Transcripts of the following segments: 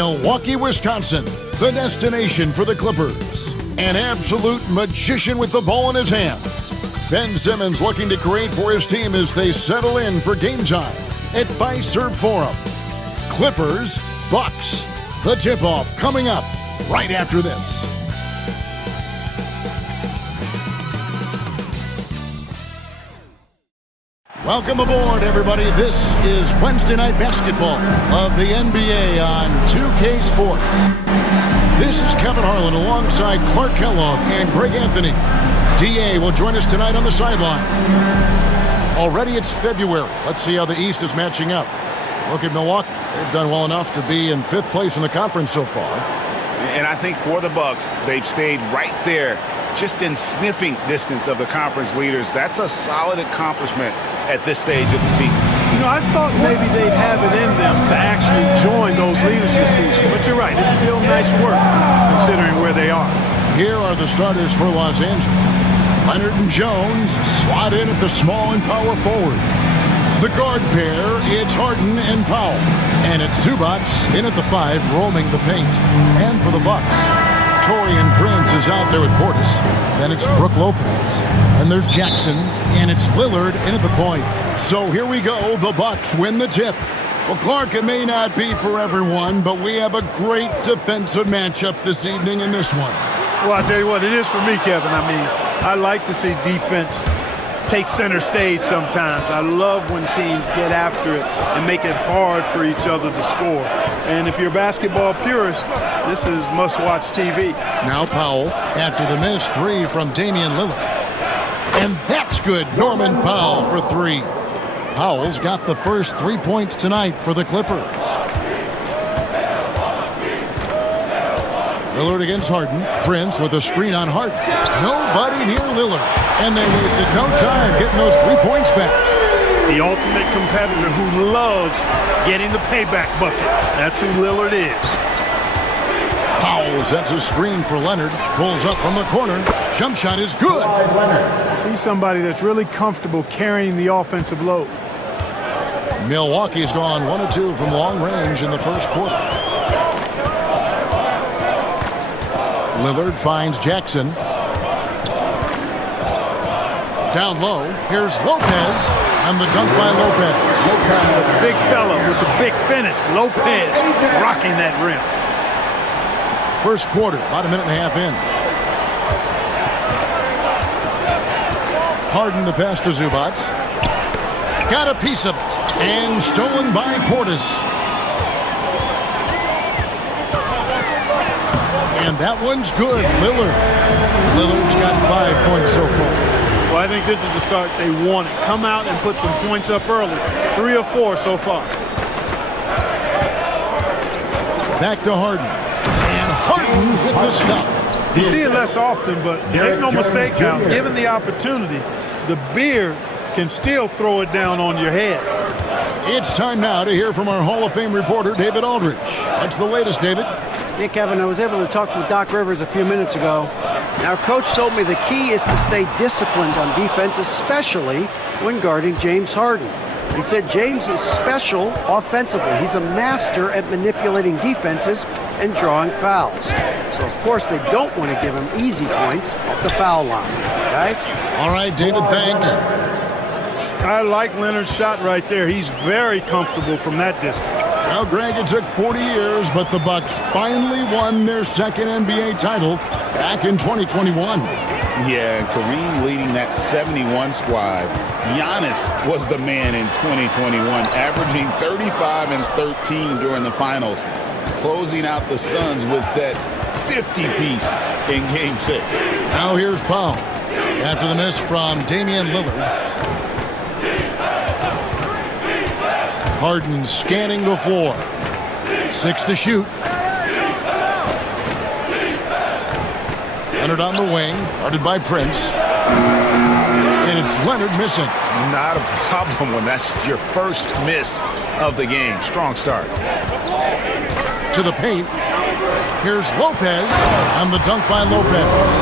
Milwaukee, Wisconsin, the destination for the Clippers. An absolute magician with the ball in his hands. Ben Simmons looking to create for his team as they settle in for game time at Fiserv Forum. Clippers, Bucks. The tip-off coming up right after this. Welcome aboard, everybody. This is Wednesday Night Basketball of the NBA on 2K Sports. This is Kevin Harlan alongside Clark Kellogg and Greg Anthony. DA will join us tonight on the sideline. Already it's February. Let's see how the East is matching up. Look at Milwaukee. They've done well enough to be in 5th place in the conference so far. And I think for the Bucks, they've stayed right there, just in sniffing distance of the conference leaders. That's a solid accomplishment at this stage of the season. You know, I thought maybe they'd have it in them to actually join those leaders this season. But you're right, it's still nice work considering where they are. Here are the starters for Los Angeles. Leonard and Jones slot in at the small and power forward. The guard pair, it's Harden and Powell. And it's Zubac in at the 5, roaming the paint. And for the Bucks, Taurean Prince is out there with Portis. Then it's Brook Lopez. And there's Jackson. And it's Lillard in at the point. So here we go. The Bucks win the tip. Well, Clark, it may not be for everyone, but we have a great defensive matchup this evening in this one. Well, I'll tell you what, it is for me, Kevin. I mean, I like to see defense take center stage sometimes. I love when teams get after it and make it hard for each other to score. And if you're a basketball purist, this is must-watch TV. Now Powell, after the missed 3 from Damian Lillard. And that's good. Norman Powell for 3. Powell's got the first 3 points tonight for the Clippers. Lillard against Harden. Prince with a screen on Harden. Nobody near Lillard. And they wasted no time getting those 3 points back. The ultimate competitor who loves getting the payback bucket. That's who Lillard is. Powell sets a screen for Leonard. Pulls up from the corner. Jump shot is good. He's somebody that's really comfortable carrying the offensive load. Milwaukee's gone 1 of 2 from long range in the first quarter. Lillard finds Jackson. Down low, here's Lopez, and the dunk by Lopez. The big fella with the big finish. Lopez rocking that rim. First quarter, about a minute and a half in. Harden the pass to Zubac. Got a piece of it, and stolen by Portis. And that one's good. Lillard's got 5 points so far. Well, I think this is the start they wanted. Come out and put some points up early. 3 of 4 so far. Back to Harden. And Harden hit the stuff. You see it less often, but make no mistake now, given the opportunity, the beard can still throw it down on your head. It's time now to hear from our Hall of Fame reporter, David Aldridge. What's the latest, David? Yeah, Kevin, I was able to talk with Doc Rivers a few minutes ago. Now, Coach told me the key is to stay disciplined on defense, especially when guarding James Harden. He said James is special offensively. He's a master at manipulating defenses and drawing fouls. So, of course, they don't want to give him easy points at the foul line. Guys? All right, David, thanks. I like Leonard's shot right there. He's very comfortable from that distance. Well, Greg, it took 40 years, but the Bucks finally won their second NBA title back in 2021. Yeah, and Kareem leading that 71 squad. Giannis was the man in 2021, averaging 35 and 13 during the finals, closing out the Suns with that 50-piece in Game 6. Now here's Powell. After the miss from Damian Lillard. Harden scanning the floor. 6 to shoot. Leonard on the wing, guarded by Prince. And it's Leonard missing. Not a problem when that's your first miss of the game. Strong start. To the paint. Here's Lopez, and the dunk by Lopez.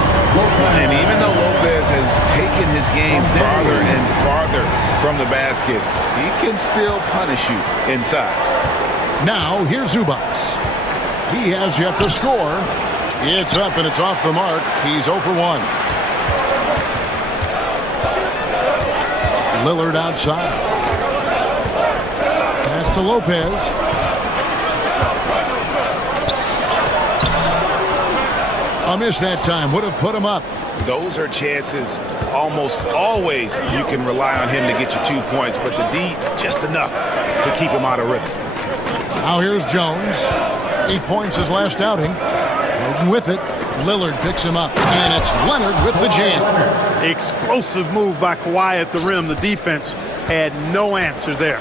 And even though Lopez has taken his game farther and farther from the basket, he can still punish you inside. Now, here's Zubac. He has yet to score. It's up and it's off the mark. He's 0 for 1. Lillard outside. Pass to Lopez. A miss that time. Would have put him up. Those are chances almost always you can rely on him to get you 2 points, but the D just enough to keep him out of rhythm. Now here's Jones. 8 points his last outing. Harden with it. Lillard picks him up, and it's Leonard with the jam. Explosive move by Kawhi at the rim. The defense had no answer there.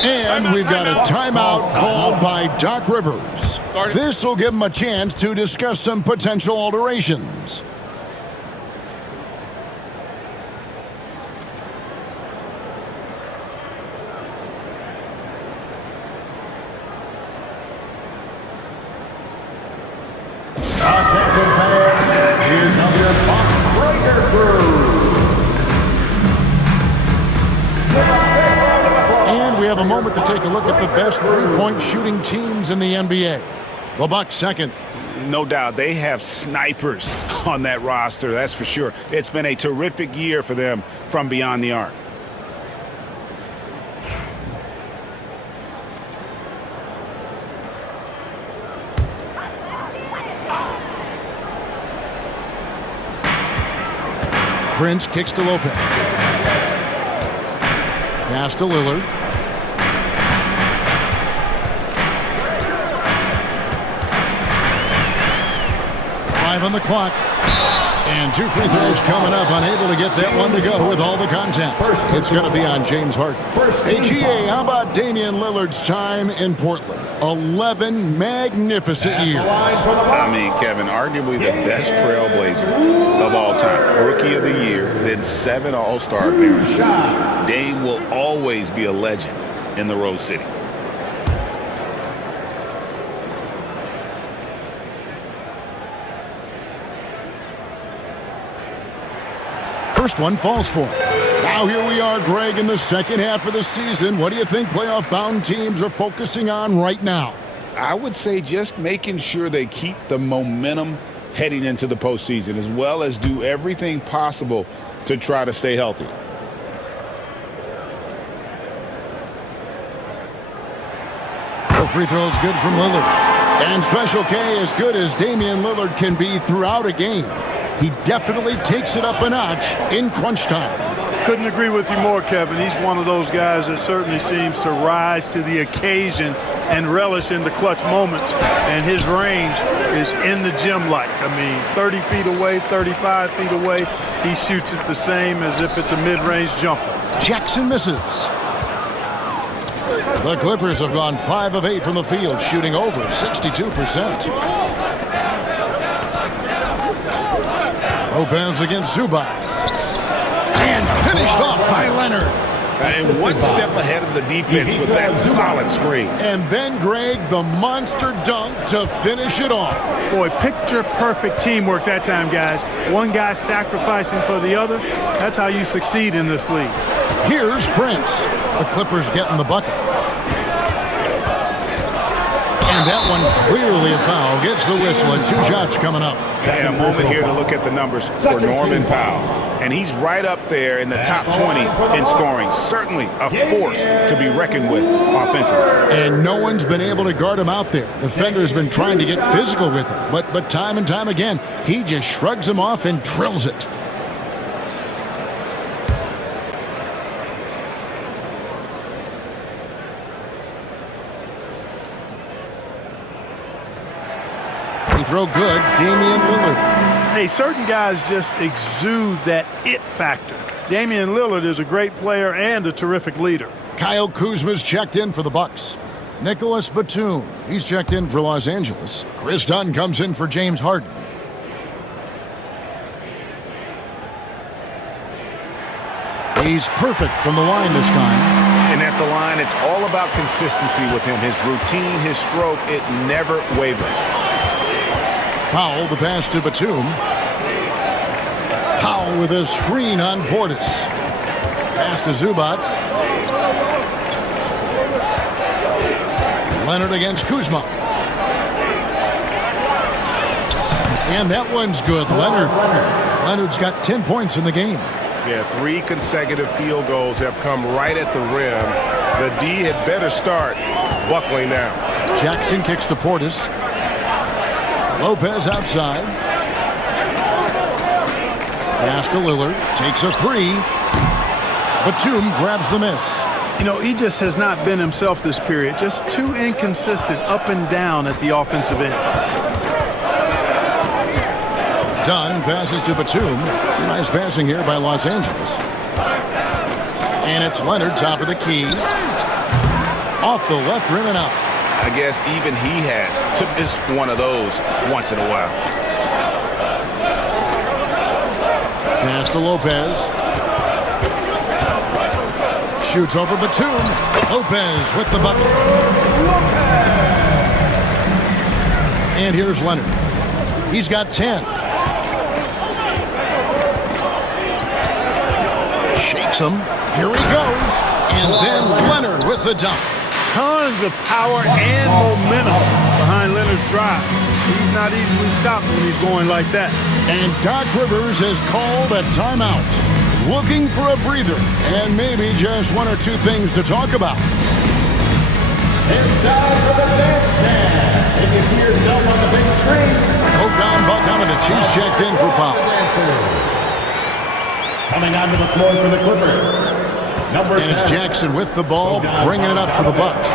And we've got a timeout called by Doc Rivers. This will give him a chance to discuss some potential alterations. And we have a moment to take a look at the best three-point shooting teams in the NBA. The Bucks second. No doubt they have snipers on that roster, that's for sure. It's been a terrific year for them from beyond the arc. Prince kicks to Lopez. Pass to Lillard. Five on the clock. And 2 free throws coming up. Unable to get that one to go with all the contact. It's going to be on James Harden. Hey, GA, how about Damian Lillard's time in Portland? 11 magnificent years. I mean, Kevin, arguably the best trailblazer of all time. Rookie of the year, then 7 All-Star appearances. Dame will always be a legend in the Rose City. First one falls for him. Now here we are, Greg, in the second half of the season. What do you think playoff-bound teams are focusing on right now? I would say just making sure they keep the momentum heading into the postseason, as well as do everything possible to try to stay healthy. No free throws good from Lillard. And Special K as good as Damian Lillard can be throughout a game. He definitely takes it up a notch in crunch time. Couldn't agree with you more, Kevin. He's one of those guys that certainly seems to rise to the occasion and relish in the clutch moments. And his range is in the gym-like. I mean, 30 feet away, 35 feet away, he shoots it the same as if it's a mid-range jumper. Jackson misses. The Clippers have gone 5 of 8 from the field, shooting over 62%. Lopez against Zubac. And finished off by Leonard. And one step ahead of the defense with that solid screen. And then, Greg, the monster dunk to finish it off. Boy, picture-perfect teamwork that time, guys. One guy sacrificing for the other. That's how you succeed in this league. Here's Prince. The Clippers getting the bucket. And that one clearly a foul. Gets the whistle and 2 shots coming up. And a moment here to look at the numbers for Norman Powell. And he's right up there in the top 20 in scoring. Certainly a force to be reckoned with offensively. And no one's been able to guard him out there. Defender's been trying to get physical with him. But time and time again, he just shrugs him off and drills it. Throw good, Damian Lillard. Hey, certain guys just exude that it factor. Damian Lillard is a great player and a terrific leader. Kyle Kuzma's checked in for the Bucks. Nicholas Batum, he's checked in for Los Angeles. Chris Dunn comes in for James Harden. He's perfect from the line this time. And at the line, it's all about consistency with him. His routine, his stroke, it never wavers. Powell, the pass to Batum. Powell with a screen on Portis. Pass to Zubac. Leonard against Kuzma. And that one's good. Leonard's got 10 points in the game. Yeah, 3 consecutive field goals have come right at the rim. The D had better start buckling now. Jackson kicks to Portis. Lopez outside. Pass to Lillard. Takes a 3. Batum grabs the miss. You know, he just has not been himself this period. Just too inconsistent up and down at the offensive end. Dunn passes to Batum. Nice passing here by Los Angeles. And it's Leonard, top of the key. Off the left rim and out. I guess even he has to miss one of those once in a while. Pass to Lopez. Shoots over Batum. Lopez with the bucket. And here's Leonard. He's got 10. Shakes him. Here he goes. And then Leonard with the dunk. Tons of power and momentum behind Leonard's drive. He's not easily stopped when he's going like that. And Doc Rivers has called a timeout. Looking for a breather and maybe just 1 or 2 things to talk about. It's time for the dance stand. If you see yourself on the big screen, Bogdanovich, he's checked in for foul. Coming onto the floor for the Clippers. And it's Jackson with the ball, bringing it up for the Bucks.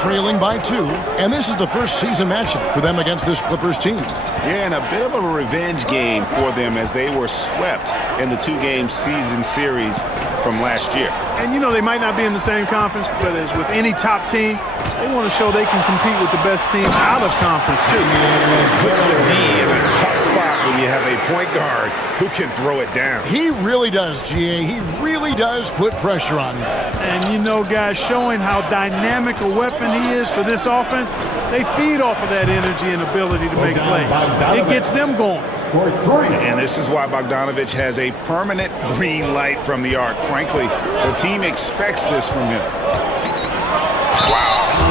Trailing by 2, and this is the first season matchup for them against this Clippers team. Yeah, and a bit of a revenge game for them as they were swept in the 2-game season series from last year. And, you know, they might not be in the same conference, but as with any top team, they want to show they can compete with the best teams out of conference, too. Puts the D in a tough spot when you have a point guard who can throw it down. He really does, GA. He really does put pressure on them. And, you know, guys, showing how dynamic a weapon he is for this offense, they feed off of that energy and ability to make plays. It gets them going. And this is why Bogdanovich has a permanent green light from the arc. Frankly, the team expects this from him.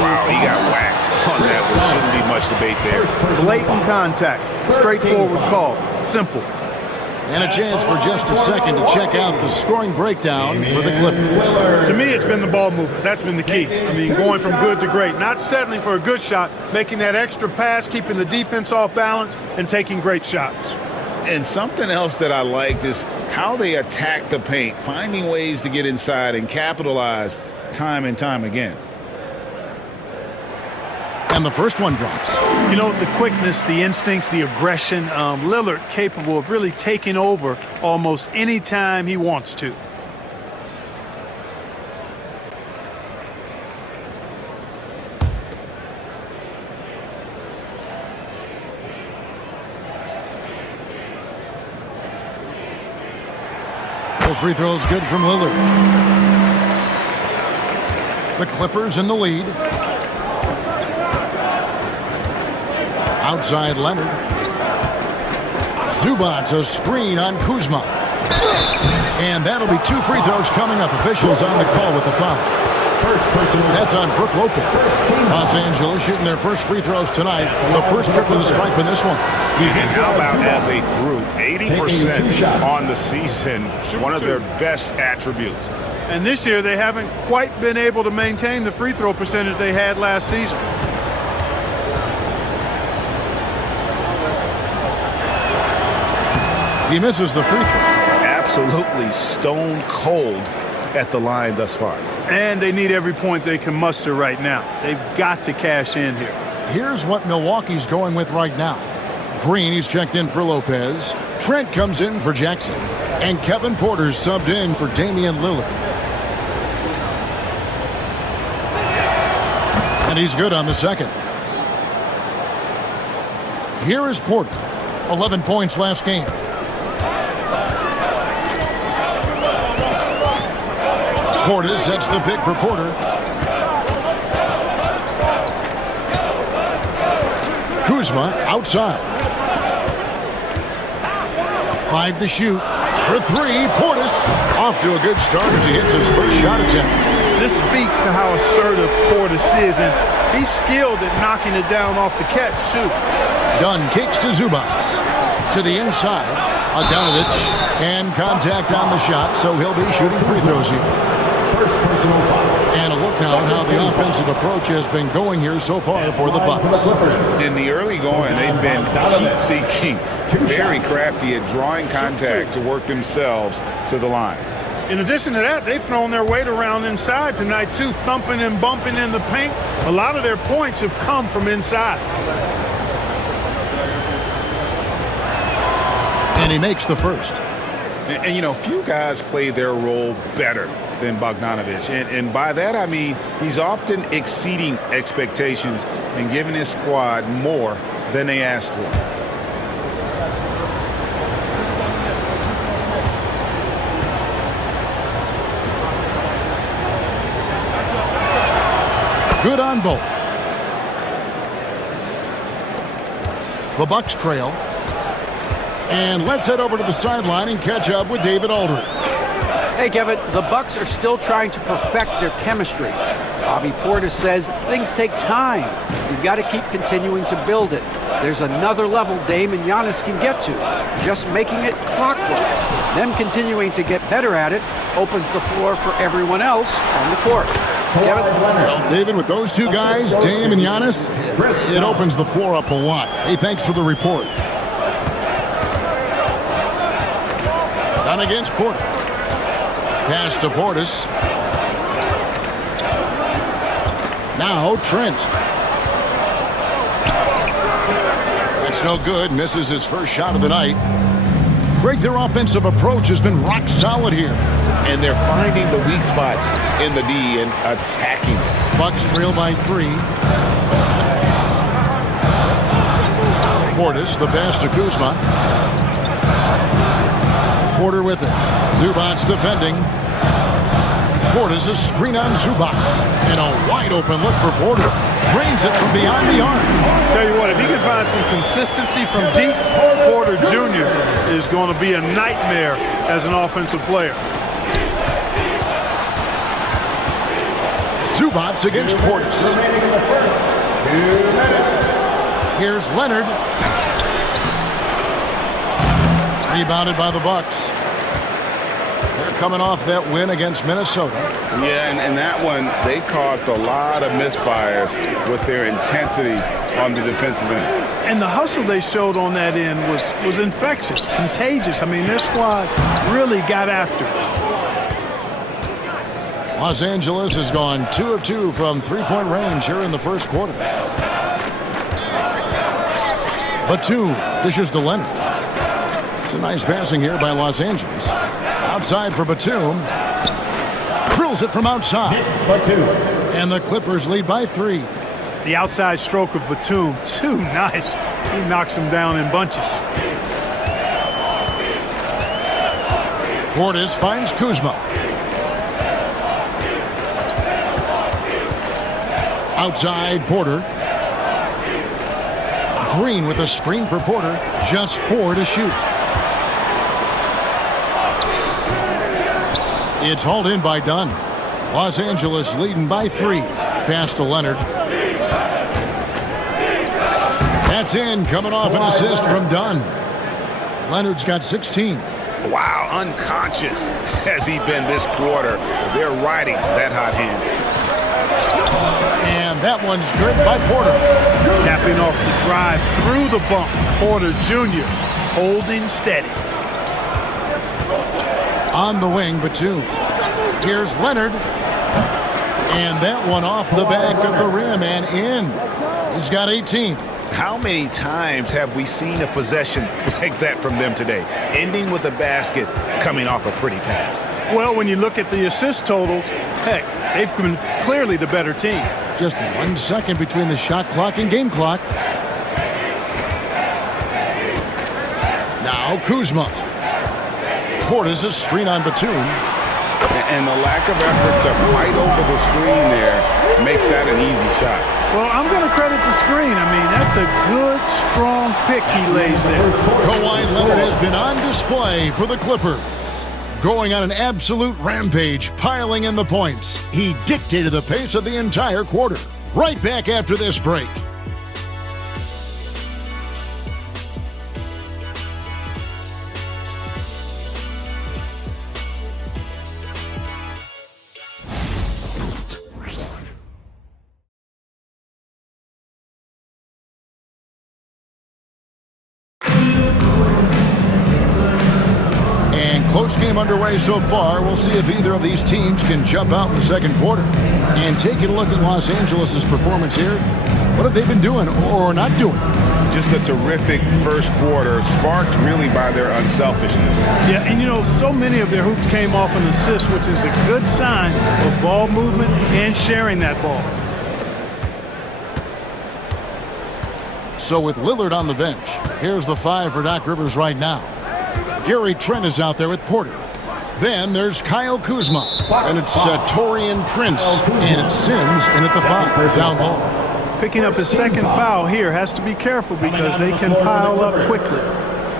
Wow, he got whacked on that one. Shouldn't be much debate there. Blatant contact. Straightforward call. Simple. And a chance for just a second to check out the scoring breakdown for the Clippers. To me, it's been the ball movement. That's been the key. I mean, going from good to great. Not settling for a good shot, making that extra pass, keeping the defense off balance, and taking great shots. And something else that I liked is how they attack the paint, finding ways to get inside and capitalize time and time again. And the first one drops. You know, the quickness, the instincts, the aggression. Lillard capable of really taking over almost any time he wants to. Both free throws good from Lillard. The Clippers in the lead. Outside Leonard. Zubac, a screen on Kuzma. And that'll be 2 free throws coming up. Officials on the call with the foul. That's on Brook Lopez. Los Angeles shooting their first free throws tonight. The first trip to the stripe in this one. And how about as a group, 80% on the season, one of their best attributes. And this year they haven't quite been able to maintain the free throw percentage they had last season. He misses the free throw. Absolutely stone cold at the line thus far. And they need every point they can muster right now. They've got to cash in here. Here's what Milwaukee's going with right now. Green, he's checked in for Lopez. Trent comes in for Jackson. And Kevin Porter's subbed in for Damian Lillard. And he's good on the second. Here is Porter. 11 points last game. Portis sets the pick for Porter. Kuzma outside. 5 to shoot. For 3, Portis off to a good start as he hits his first shot attempt. This speaks to how assertive Portis is, and he's skilled at knocking it down off the catch, too. Dunn kicks to Zubac. To the inside. Bogdanovic. And contact on the shot, so he'll be shooting free throws here. First personal foul. And a look now at how the offensive approach has been going here so far for the Bucks. In the early going, they've been heat-seeking, very crafty at drawing contact to work themselves to the line. In addition to that, they've thrown their weight around inside tonight, too, thumping and bumping in the paint. A lot of their points have come from inside. And he makes the first. And, you know, few guys play their role better than Bogdanovic. And by that, I mean he's often exceeding expectations and giving his squad more than they asked for. Good on both. The Bucks trail. And let's head over to the sideline and catch up with David Aldridge. Hey, Kevin, the Bucks are still trying to perfect their chemistry. Bobby Portis says things take time. You've got to keep continuing to build it. There's another level Dame and Giannis can get to. Just making it clockwork. Them continuing to get better at it opens the floor for everyone else on the court. Kevin? Well, David, with those two guys, Dame and Giannis, it opens the floor up a lot. Hey, thanks for the report. Done against Porter. Pass to Portis. Now Trent. That's no good. Misses his first shot of the night. Greg, their offensive approach has been rock solid here. And they're finding the weak spots in the D and attacking. Bucks trail by 3. Portis, the pass to Kuzma. Porter with it. Zubac defending. Portis a screen on Zubac. And a wide open look for Porter. Drains it from beyond the arc. Tell you what, if he can find some consistency from deep, Porter Jr. is going to be a nightmare as an offensive player. Zubac against Portis. Here's Leonard. Rebounded by the Bucks. They're coming off that win against Minnesota. Yeah, and that one, they caused a lot of misfires with their intensity on the defensive end. And the hustle they showed on that end was infectious, contagious. I mean, their squad really got after it. Los Angeles has gone 2 of 2 from three-point range here in the first quarter. Batum dishes to Leonard. It's a nice passing here by Los Angeles. Outside for Batum. Drills it from outside. And the Clippers lead by 3. The outside stroke of Batum, too nice. He knocks him down in bunches. Portis finds Kuzma. Outside Porter. Green with a screen for Porter. Just 4 to shoot. It's hauled in by Dunn. Los Angeles leading by 3. Pass to Leonard. That's in, coming off an assist from Dunn. Leonard's got 16. Wow, unconscious has he been this quarter. They're riding that hot hand. And that one's good by Porter. Capping off the drive through the bump. Porter Jr. holding steady. On the wing, Batum. Here's Leonard. And that one off the back of the rim and in. He's got 18. How many times have we seen a possession like that from them today? Ending with a basket, coming off a pretty pass. Well, when you look at the assist totals, heck, they've been clearly the better team. Just 1 second between the shot clock and game clock. Now Kuzma. Portis a screen on Batum. And the lack of effort to fight over the screen there makes that an easy shot. Well, I'm going to credit the screen. I mean, that's a good, strong pick he lays there. Kawhi Leonard has been on display for the Clippers. going on an absolute rampage, piling in the points. He dictated the pace of the entire quarter. Right back after this break. Close game underway so far. We'll see if either of these teams can jump out in the second quarter. And taking a look at Los Angeles' performance here, what have they been doing or not doing? Just a terrific first quarter, sparked really by their unselfishness. Yeah, and you know, so many of their hoops came off an assist, which is a good sign of ball movement and sharing that ball. So with Lillard on the bench, here's the 5 for Doc Rivers right now. Gary Trent is out there with Porter. Then there's Kyle Kuzma. And it's Taurean Prince. And it's Sims in at the 5. Down low. Picking up his second foul here. Has to be careful because they can pile up quickly.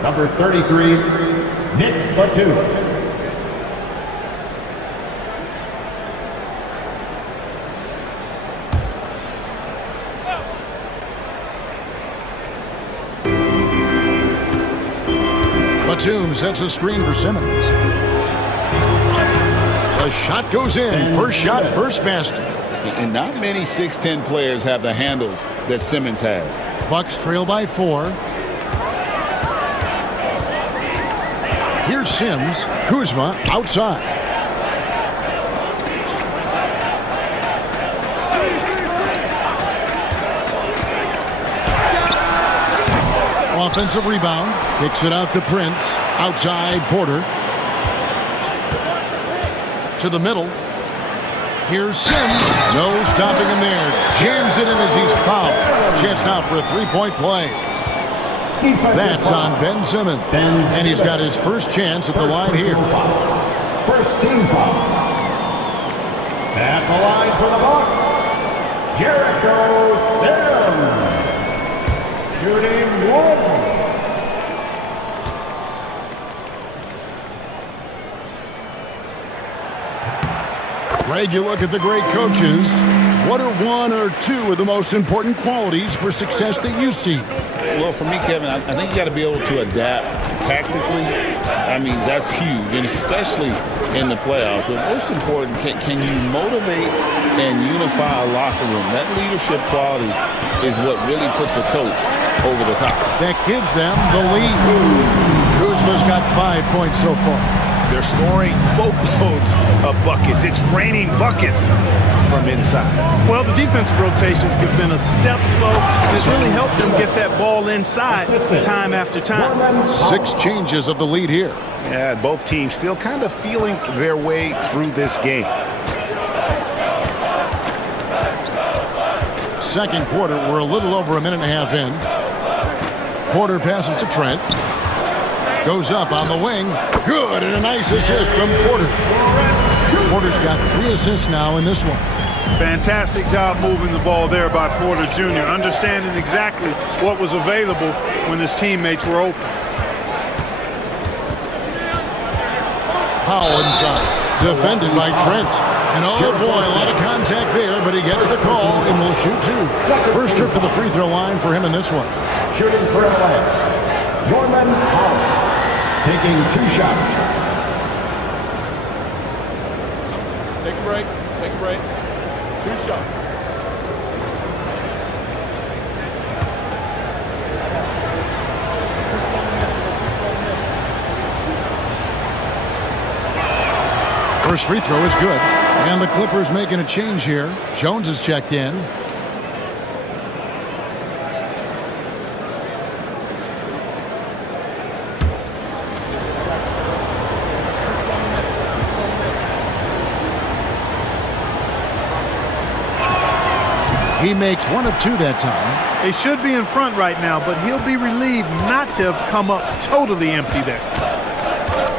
Number 33, Nick Batum. Batum sets a screen for Simmons. The shot goes in. First shot, first basket. And not many 6'10 players have the handles that Simmons has. Bucks trail by 4. Here's Sims. Kuzma outside. Offensive rebound. Kicks it out to Prince. Outside Porter. To the middle. Here's Sims. No stopping him there. Jams it in as he's fouled. Chance now for a three-point play. That's on Ben Simmons. And he's got his first chance at the line here. First team foul. At the line for the Bucks, Jericho Sims. Shooting 1. Greg, you look at the great coaches. What are 1 or 2 of the most important qualities for success that you see? Well, for me, Kevin, I think you got to be able to adapt tactically. I mean, that's huge, and especially in the playoffs. But most important, can you motivate and unify a locker room? That leadership quality is what really puts a coach over the top. That gives them the lead. Kuzma's got 5 points so far. They're scoring boatloads of buckets. It's raining buckets from inside. Well, the defensive rotations have been a step slow, and it's really helped them get that ball inside time after time. 6 changes of the lead here. Yeah, both teams still kind of feeling their way through this game. Second quarter, we're a little over a minute and a half in. Porter passes to Trent. Goes up on the wing. Good, and a nice assist from Porter. Porter's got 3 assists now in this one. Fantastic job moving the ball there by Porter Jr., understanding exactly what was available when his teammates were open. Powell inside. Defended by Trent. And oh boy, a lot of contact there, but he gets the call and will shoot 2. First trip to the free throw line for him in this one. Shooting for Atlanta, Norman Powell. Taking 2 shots. Take a break. Take a break. 2 shots. First free throw is good. And the Clippers making a change here. Jones is checked in. He makes 1 of 2 that time. They should be in front right now, but he'll be relieved not to have come up totally empty there.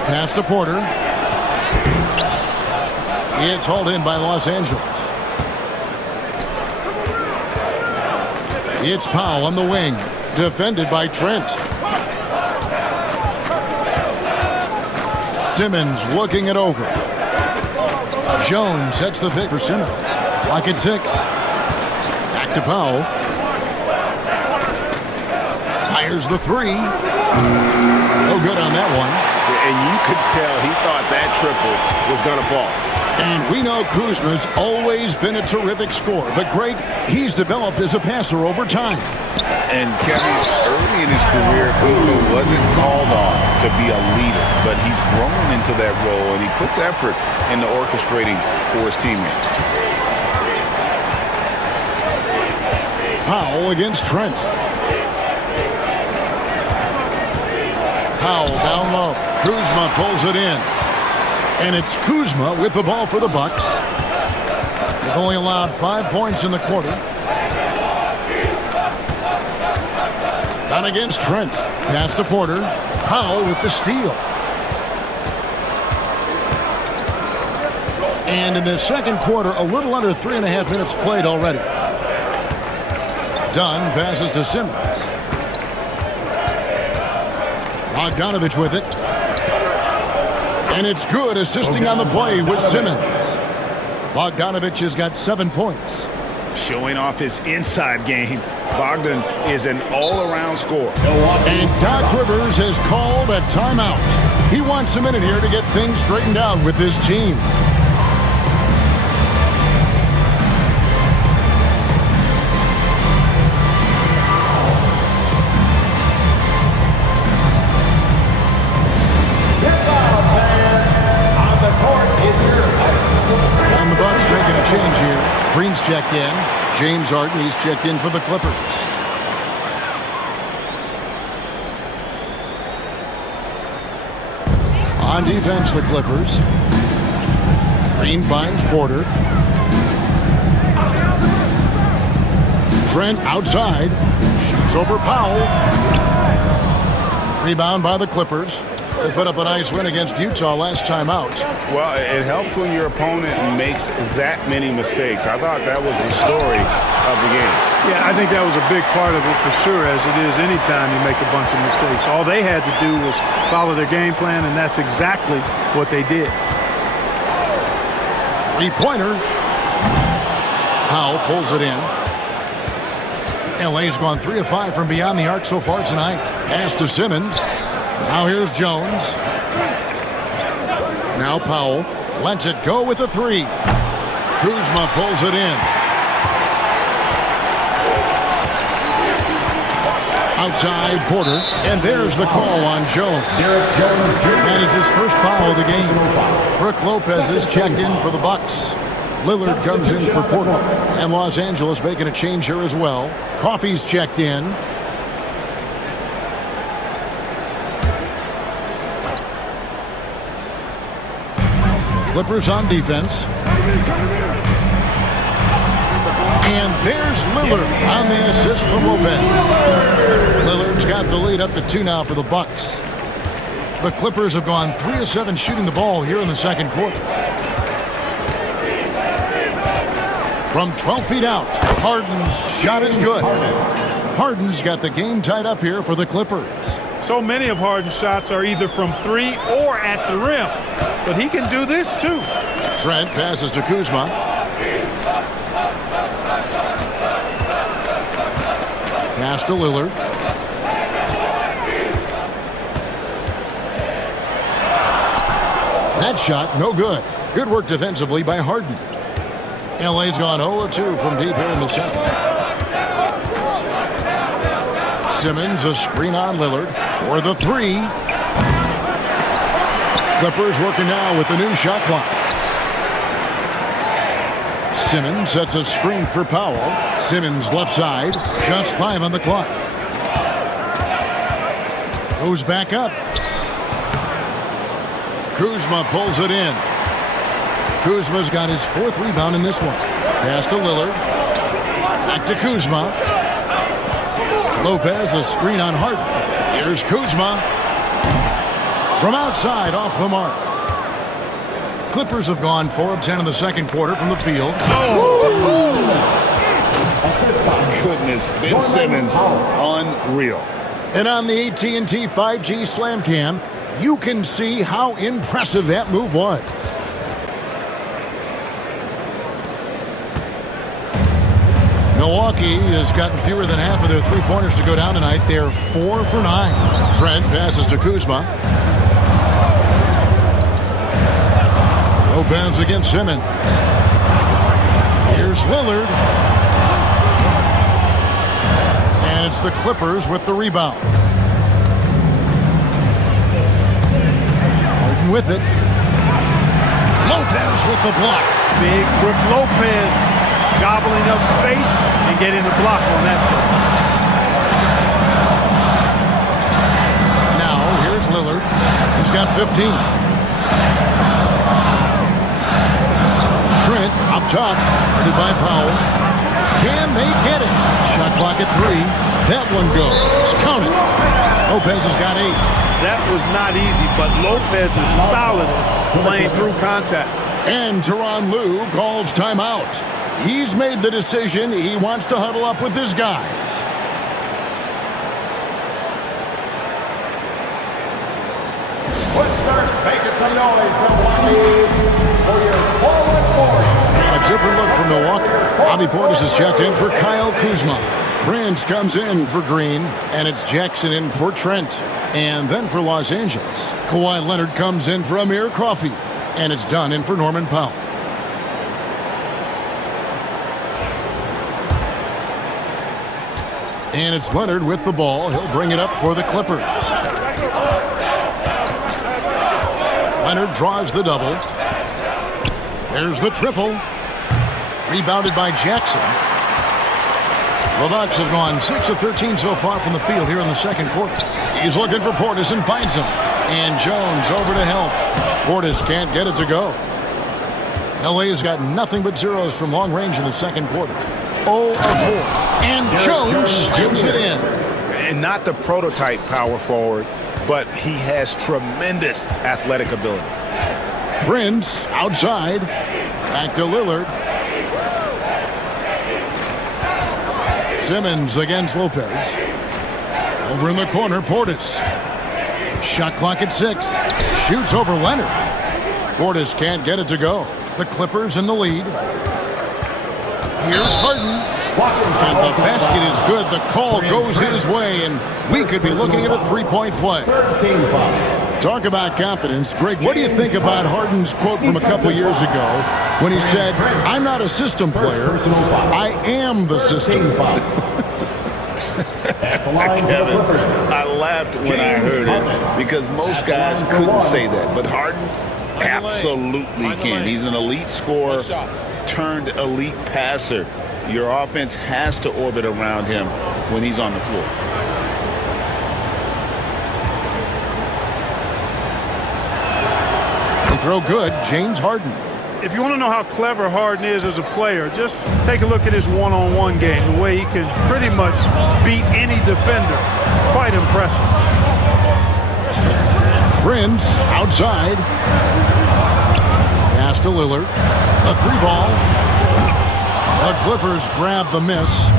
Pass to Porter. It's hauled in by Los Angeles. It's Powell on the wing. Defended by Trent. Simmons looking it over. Jones sets the pick for Simmons. Clock at 6. Back to Powell. Fires the 3. No good on that one. And you could tell he thought that triple was going to fall. And we know Kuzma's always been a terrific scorer. But, Greg, he's developed as a passer over time. And, Kevin, early in his career, Kuzma wasn't called on to be a leader. But he's grown into that role, and he puts effort into orchestrating for his teammates. Powell against Trent. Powell down low. Kuzma pulls it in. And it's Kuzma with the ball for the Bucks. They've only allowed 5 points in the quarter. Down against Trent. Pass to Porter. Powell with the steal. And in the second quarter, a little under 3.5 minutes played already. Dunn passes to Simmons. Bogdanovich with it. And it's good, assisting on the play with Simmons. Bogdanovich has got 7 points. Showing off his inside game, Bogdan is an all-around scorer. And Doc Rivers has called a timeout. He wants a minute here to get things straightened out with his team. And the Bucks making a change here. Green's checked in. James Harden, he's checked in for the Clippers. On defense, the Clippers. Green finds Porter. Trent outside. Shoots over Powell. Rebound by the Clippers. They put up a nice win against Utah last time out. Well, it helps when your opponent makes that many mistakes. I thought that was the story of the game. Yeah, I think that was a big part of it for sure, as it is anytime you make a bunch of mistakes. All they had to do was follow their game plan, and that's exactly what they did. Three-pointer. Powell pulls it in. LA's gone 3 of 5 from beyond the arc so far tonight. Pass to Simmons. Now here's Jones. Now Powell lets it go with a 3. Kuzma pulls it in. Outside Porter, and there's the call on Jones. That is his first foul of the game. Brook Lopez is checked in for the Bucks. Lillard comes in for Porter. And Los Angeles making a change here as well. Coffey's checked in. Clippers on defense. And there's Lillard on the assist from Lopez. Lillard's got the lead up to 2 now for the Bucks. The Clippers have gone 3 of 7 shooting the ball here in the second quarter. From 12 feet out, Harden's shot is good. Harden's got the game tied up here for the Clippers. So many of Harden's shots are either from 3 or at the rim. But he can do this too. Trent passes to Kuzma. Pass to Lillard. That shot, no good. Good work defensively by Harden. LA's gone 0-2 from deep here in the second. Simmons, a screen on Lillard for the 3. Clippers working now with the new shot clock. Simmons sets a screen for Powell. Simmons left side, just 5 on the clock. Goes back up. Kuzma pulls it in. Kuzma's got his 4th rebound in this one. Pass to Lillard. Back to Kuzma. Lopez, a screen on Harden. Here's Kuzma. From outside, off the mark. Clippers have gone 4 of 10 in the second quarter from the field. Goodness, Ben Simmons, unreal. And on the AT&T 5G Slam Cam, You can see how impressive that move was. Milwaukee has gotten fewer than half of their three-pointers to go down tonight. They're 4 for 9. Trent passes to Kuzma. Lopez against Simmons. Here's Lillard. And it's the Clippers with the rebound. Harden with it. Lopez with the block. Big Brook Lopez gobbling up space and getting the block on that play. Now, here's Lillard. He's got 15. Trent up top, guarded by Powell. Can they get it? Shot clock at 3. That one goes. Count it. Lopez has got 8. That was not easy, but Lopez is solid playing through contact. And Tyronn Lue calls timeout. He's made the decision. He wants to huddle up with his guys. Let's start making some noise, Milwaukee, for your forward. A different look from Milwaukee. Bobby Portis has checked in for Kyle Kuzma. Prince comes in for Green, and it's Jackson in for Trent. And then for Los Angeles, Kawhi Leonard comes in for Amir Coffey, and it's Dunn in for Norman Powell. And it's Leonard with the ball. He'll bring it up for the Clippers. Leonard draws the double. There's the triple. Rebounded by Jackson. The Bucks have gone 6 of 13 so far from the field here in the second quarter. He's looking for Portis and finds him. And Jones over to help. Portis can't get it to go. LA has got nothing but zeros from long range in the second quarter. 0 of 4. And Jones steals it in. And not the prototype power forward, but he has tremendous athletic ability. Prince outside. Back to Lillard. Simmons against Lopez. Over in the corner, Portis. Shot clock at 6. Shoots over Leonard. Portis can't get it to go. The Clippers in the lead. Here's Harden. And the basket is good. The call goes his way, and we could be looking at a three-point play. Talk about confidence. Greg, what do you think about Harden's quote from a couple years ago when he said, "I'm not a system player, I am the system"? Kevin, I laughed when I heard it because most guys couldn't say that, but Harden absolutely can. He's an elite scorer turned elite passer. Your offense has to orbit around him when he's on the floor. They throw good, James Harden. If you want to know how clever Harden is as a player, just take a look at his one-on-one game, the way he can pretty much beat any defender. Quite impressive. Prince outside. Pass to Lillard. A 3-ball. The Clippers grab the miss.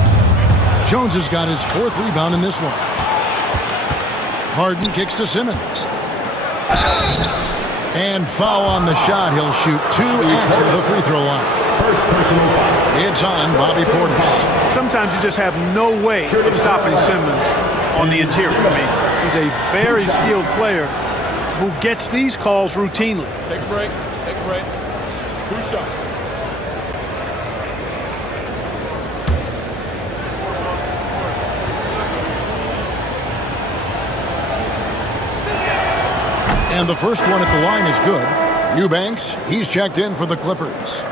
Jones has got his 4th rebound in this one. Harden kicks to Simmons. And foul on the shot. He'll shoot 2 at the free throw line. It's on Bobby Portis. Sometimes you just have no way of stopping Simmons on the interior. I mean, he's a very skilled player who gets these calls routinely. Take a break. Take a break. 2 shots. And the first one at the line is good. Eubanks, he's checked in for the Clippers.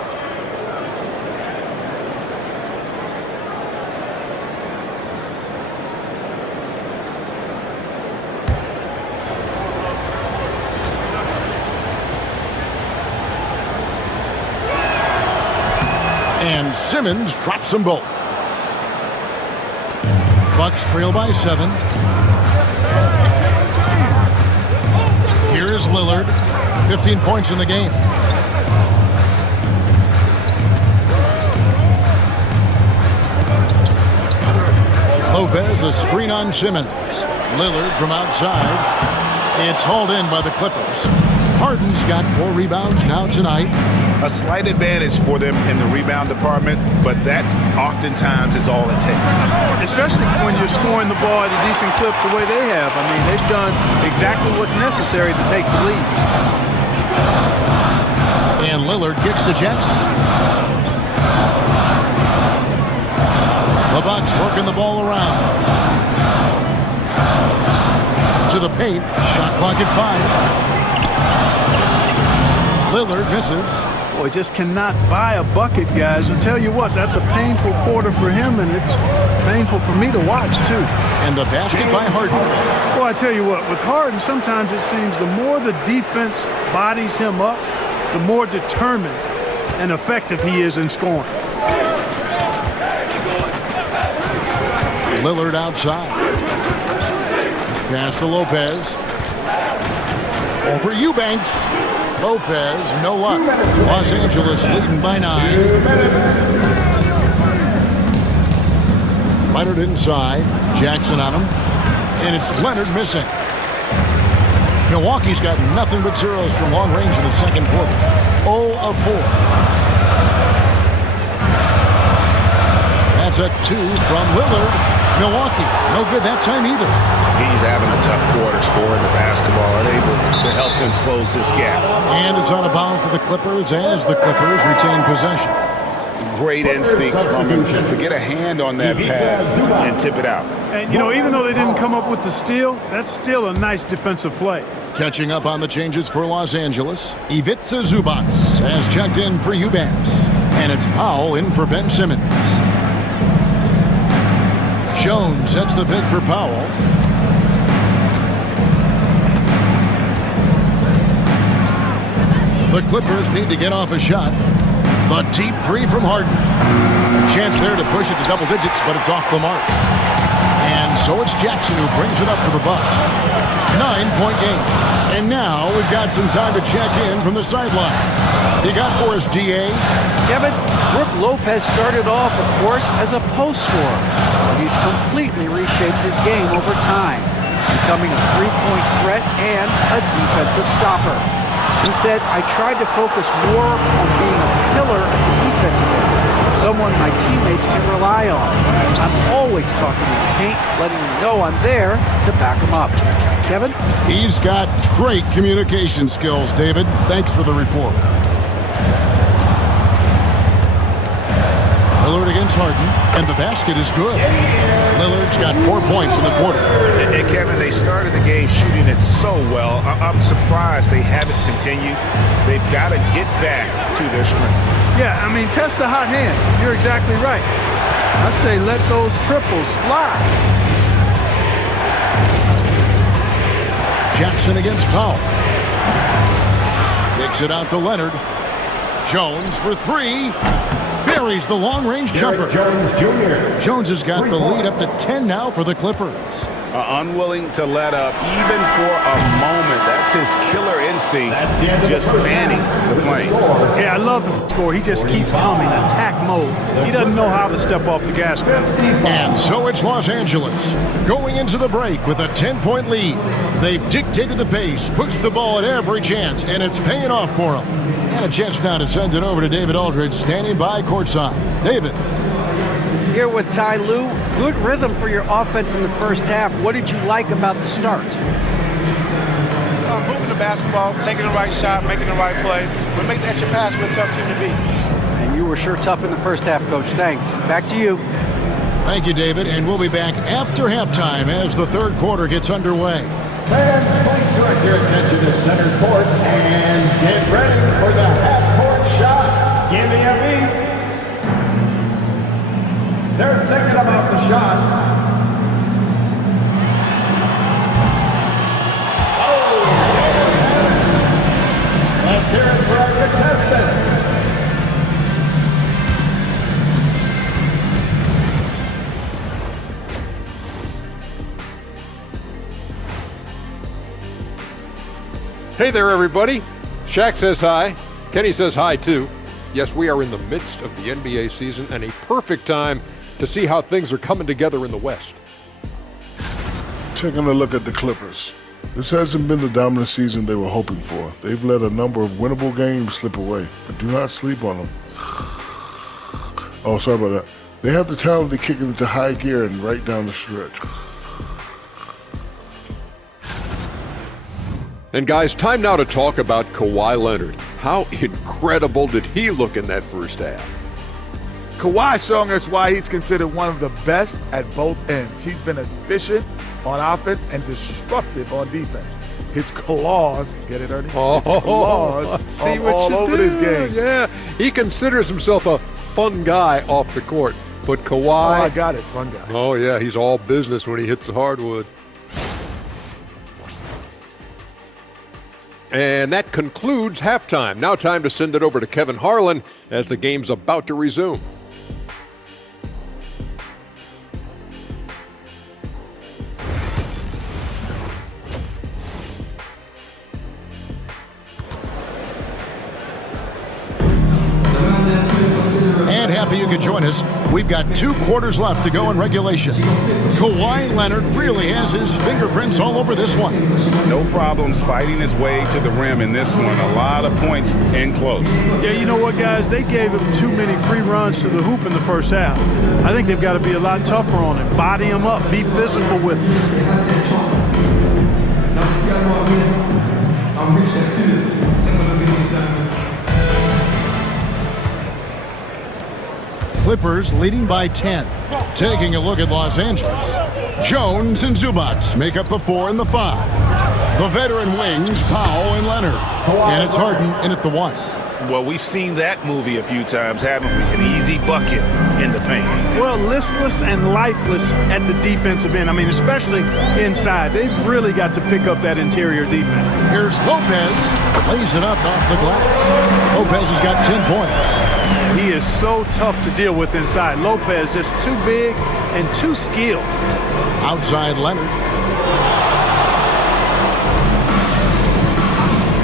And Simmons drops them both. Bucks trail by 7. Here's Lillard, 15 points in the game. Lopez, a screen on Simmons. Lillard from outside. It's hauled in by the Clippers. Harden's got 4 rebounds now tonight. A slight advantage for them in the rebound department, but that oftentimes is all it takes. Especially when you're scoring the ball at a decent clip the way they have. I mean, they've done exactly what's necessary to take the lead. And Lillard kicks to Jackson. The Bucks working the ball around. To the paint. Shot clock at 5. Lillard misses. Boy, just cannot buy a bucket, guys. I'll tell you what, that's a painful quarter for him, and it's painful for me to watch, too. And the basket by Harden. Well, I tell you what, with Harden, sometimes it seems the more the defense bodies him up, the more determined and effective he is in scoring. Lillard outside. Pass to Lopez. Over Eubanks. Lopez, no luck. Los Angeles leading by 9. Leonard inside. Jackson on him. And it's Leonard missing. Milwaukee's got nothing but zeros from long range in the second quarter. 0 of 4. That's a 2 from Lillard. Milwaukee, no good that time either. He's having a tough quarter scoring the basketball and able to help them close this gap. And is on a bounce to the Clippers as the Clippers retain possession. Great instincts from him to get a hand on that pass and tip it out. And, you know, even though they didn't come up with the steal, that's still a nice defensive play. Catching up on the changes for Los Angeles, Ivica Zubac has checked in for Eubanks. And it's Powell in for Ben Simmons. Jones sets the pick for Powell. The Clippers need to get off a shot. The deep 3 from Harden. A chance there to push it to double digits, but it's off the mark. And so it's Jackson who brings it up for the Bucks. 9-point game. And now we've got some time to check in from the sideline. You got for us, DA? Kevin, Brook Lopez started off, of course, as a post scorer. But he's completely reshaped his game over time, becoming a three-point threat and a defensive stopper. He said, I tried to focus more on being a pillar at the defensive end, someone my teammates can rely on. I'm always talking in the paint, letting them know I'm there to back them up. Kevin? He's got great communication skills, David. Thanks for the report. Lillard against Harden, and the basket is good. Lillard's got 4 points in the quarter. And Kevin, they started the game shooting it so well. I'm surprised they haven't continued. They've got to get back to their strength. Yeah, I mean, test the hot hand. You're exactly right. I say let those triples fly. Jackson against Powell. Kicks it out to Leonard. Jones for 3. Buries the long-range jumper. Jones Jr. Jones has got the lead up to 10 now for the Clippers. Unwilling to let up even for a moment. That's his killer instinct, just fanning the flame. Yeah, I love the score. He just keeps coming, attack mode. He doesn't know how to step off the gas pedal. And so it's Los Angeles going into the break with a 10-point lead. They've dictated the pace, pushed the ball at every chance, and it's paying off for them. And a chance now to send it over to David Aldridge, standing by courtside. David. Here with Ty Lue. Good rhythm for your offense in the first half. What did you like about the start? Moving the basketball, taking the right shot, making the right play. We make the extra pass, we're a tough team to beat. And you were sure tough in the first half, Coach. Thanks. Back to you. Thank you, David. And we'll be back after halftime as the third quarter gets underway. Fans, please direct your attention to center court and get ready for the half-court shot. Give me a beat. They're thinking about the shot. Oh, let's hear it for our contestants. Hey there, everybody. Shaq says hi. Kenny says hi, too. Yes, we are in the midst of the NBA season and a perfect time to see how things are coming together in the West. Taking a look at the Clippers. This hasn't been the dominant season they were hoping for. They've let a number of winnable games slip away, but do not sleep on them. Oh, sorry about that. They have the talent to kick it into high gear and right down the stretch. And guys, time now to talk about Kawhi Leonard. How incredible did he look in that first half? Kawhi showing us why he's considered one of the best at both ends. He's been efficient on offense and disruptive on defense. His claws, get it, Ernie? His claws are all over this game. Yeah, he considers himself a fun guy off the court. But Kawhi... Oh, I got it, fun guy. Oh, yeah, he's all business when he hits the hardwood. And that concludes halftime. Now time to send it over to Kevin Harlan as the game's about to resume. And happy you could join us. We've got 2 quarters left to go in regulation. Kawhi Leonard really has his fingerprints all over this one. No problems fighting his way to the rim in this one. A lot of points in close. Yeah, you know what, guys? They gave him too many free runs to the hoop in the first half. I think they've got to be a lot tougher on him. Body him up. Be physical with him. Clippers leading by 10. Taking a look at Los Angeles. Jones and Zubac make up the 4 and the 5. The veteran wings, Powell and Leonard. And it's Harden in at the 1. Well, we've seen that movie a few times, haven't we? An easy bucket in the paint. Well, listless and lifeless at the defensive end. I mean, especially inside. They've really got to pick up that interior defense. Here's Lopez. Lays it up off the glass. Lopez has got 10 points. He is so tough to deal with inside. Lopez just too big and too skilled. Outside Leonard.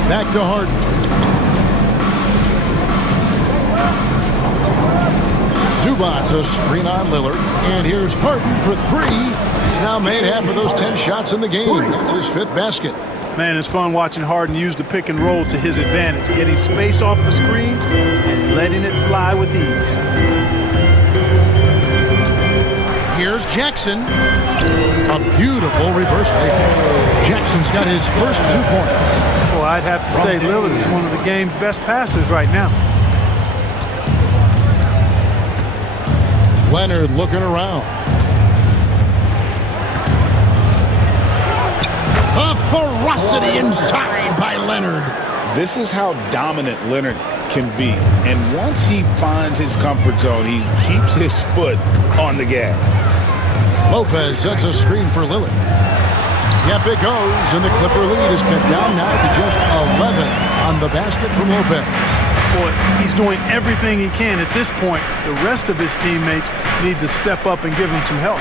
Back to Harden. Zubac a screen on Lillard. And here's Harden for 3. He's now made half of those 10 shots in the game. That's his 5th basket. Man, it's fun watching Harden use the pick and roll to his advantage, getting space off the screen and letting it fly with ease. Here's Jackson. A beautiful reverse layup. Jackson's got his first 2 points. Well, I'd have to say Lillard is one of the game's best passers right now. Leonard looking around. A ferocity inside by Leonard. This is how dominant Leonard can be. And once he finds his comfort zone, he keeps his foot on the gas. Lopez sets a screen for Lillard. Yep, it goes, and the Clipper lead is cut down now to just 11 on the basket from Lopez. Boy, he's doing everything he can at this point. The rest of his teammates need to step up and give him some help.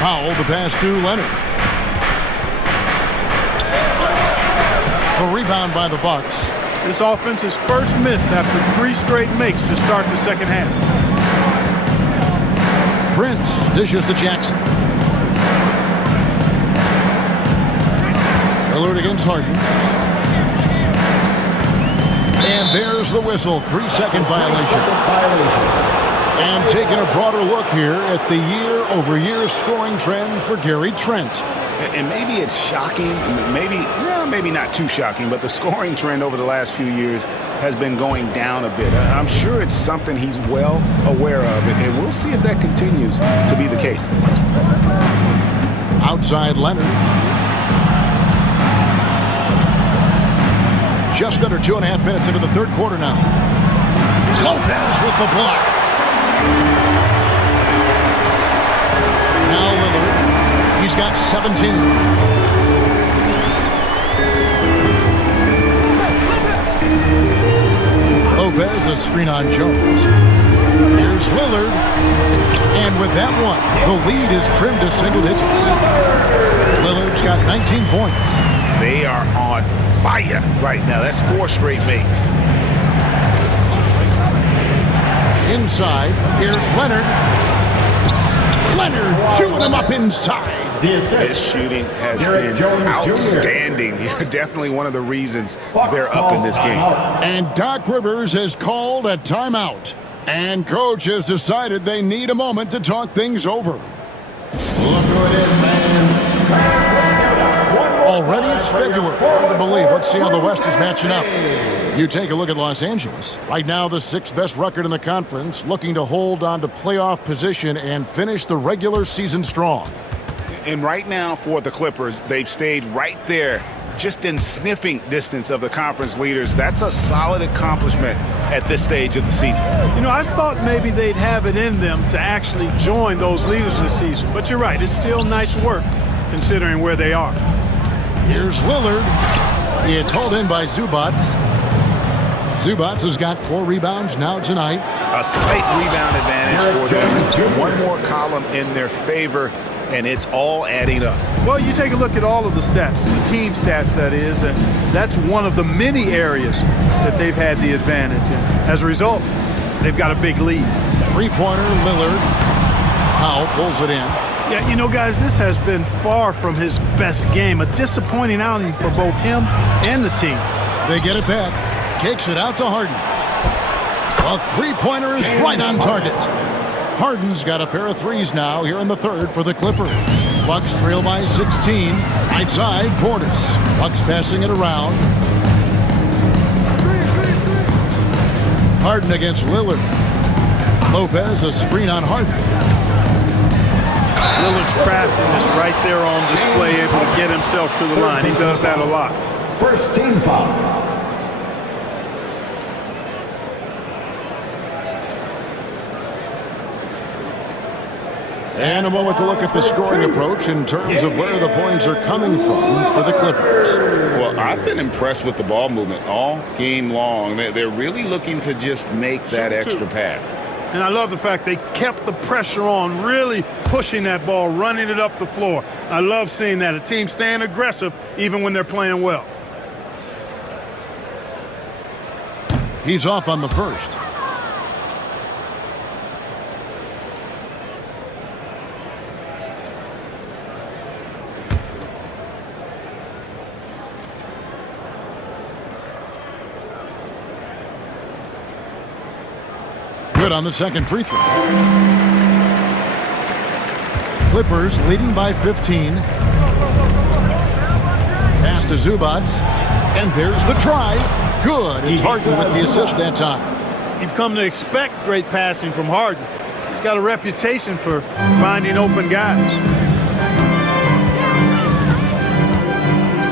Powell, the pass to Leonard. A rebound by the Bucks. This offense's first miss after 3 straight makes to start the second half. Prince dishes to Jackson. Lillard against Harden. And there's the whistle. 3-second violation. And taking a broader look here at the year-over-year scoring trend for Gary Trent. And maybe it's shocking, maybe not too shocking, but the scoring trend over the last few years has been going down a bit. I'm sure it's something he's well aware of, and we'll see if that continues to be the case. Outside Leonard. Just under 2.5 minutes into the 3rd quarter now. Lopez with the block. Now Lillard. He's got 17. Lopez, a screen on Jones. Here's Lillard. And with that one, the lead is trimmed to single digits. Lillard's got 19 points. They are on fire right now. That's 4 straight makes. Inside, here's Leonard. Leonard shooting him up inside. The assist. His shooting has Derek been Jones Jr. outstanding. Definitely one of the reasons they're up in this game. And Doc Rivers has called a timeout. And coach has decided they need a moment to talk things over. Look who it is, man. Already it's February. Hard to believe. Let's see how the West is matching up. You take a look at Los Angeles. Right now, the 6th best record in the conference, looking to hold on to playoff position and finish the regular season strong. And right now for the Clippers, they've stayed right there, just in sniffing distance of the conference leaders. That's a solid accomplishment at this stage of the season. You know, I thought maybe they'd have it in them to actually join those leaders this season. But you're right, it's still nice work considering where they are. Here's Lillard. It's hauled in by Zubats. Zubats has got 4 rebounds now tonight. A slight rebound advantage for them. One more column in their favor, and it's all adding up. Well, you take a look at all of the stats, the team stats that is, and that's one of the many areas that they've had the advantage. And as a result, they've got a big lead. 3-pointer, Lillard. Powell pulls it in. Yeah, you know, guys, this has been far from his best game. A disappointing outing for both him and the team. They get it back. Kicks it out to Harden. A 3-pointer is right on target. Harden's got a pair of threes now here in the 3rd for the Clippers. Bucks trail by 16. Right side, Portis. Bucks passing it around. Harden against Lillard. Lopez, a screen on Harden. Lillard's craftiness right there on display, able to get himself to the line. He does that a lot. First team foul. And a moment to look at the scoring approach in terms of where the points are coming from for the Clippers. Well, I've been impressed with the ball movement all game long. They're really looking to just make that extra pass. And I love the fact they kept the pressure on, really pushing that ball, running it up the floor. I love seeing that. A team staying aggressive even when they're playing well. He's off on the first. Good on the second free throw. Clippers leading by 15. Pass to Zubats. And there's the drive. Good. It's Harden with the assist that time. You've come to expect great passing from Harden. He's got a reputation for finding open guys.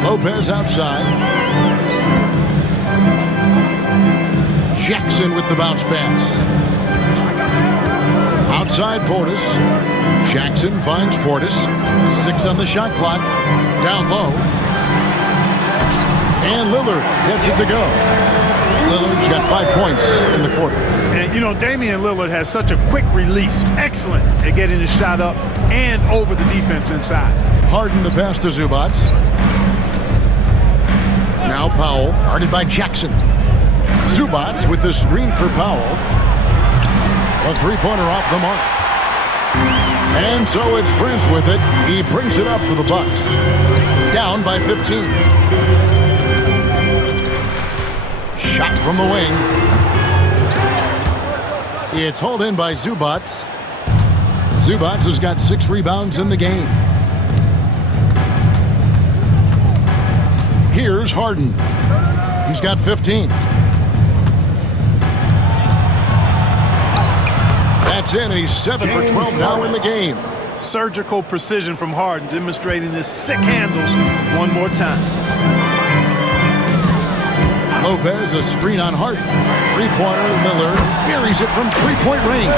Lopez outside. Jackson with the bounce pass. Outside Portis. Jackson finds Portis. 6 on the shot clock. Down low. And Lillard gets it to go. Lillard's got 5 points in the quarter. And, you know, Damian Lillard has such a quick release. Excellent at getting his shot up and over the defense inside. Harden the pass to Zubats. Now Powell, guarded by Jackson. Zubats with the screen for Powell. A 3-pointer off the mark. And so it's Prince with it. He brings it up for the Bucks. Down by 15. Shot from the wing. It's hauled in by Zubats. Zubats has got 6 rebounds in the game. Here's Harden. He's got 15. That's in, and he's 7 for 12 now in the game. Surgical precision from Harden, demonstrating his sick handles one more time. Lopez, a screen on Harden. 3-pointer, Lillard buries it from 3-point range.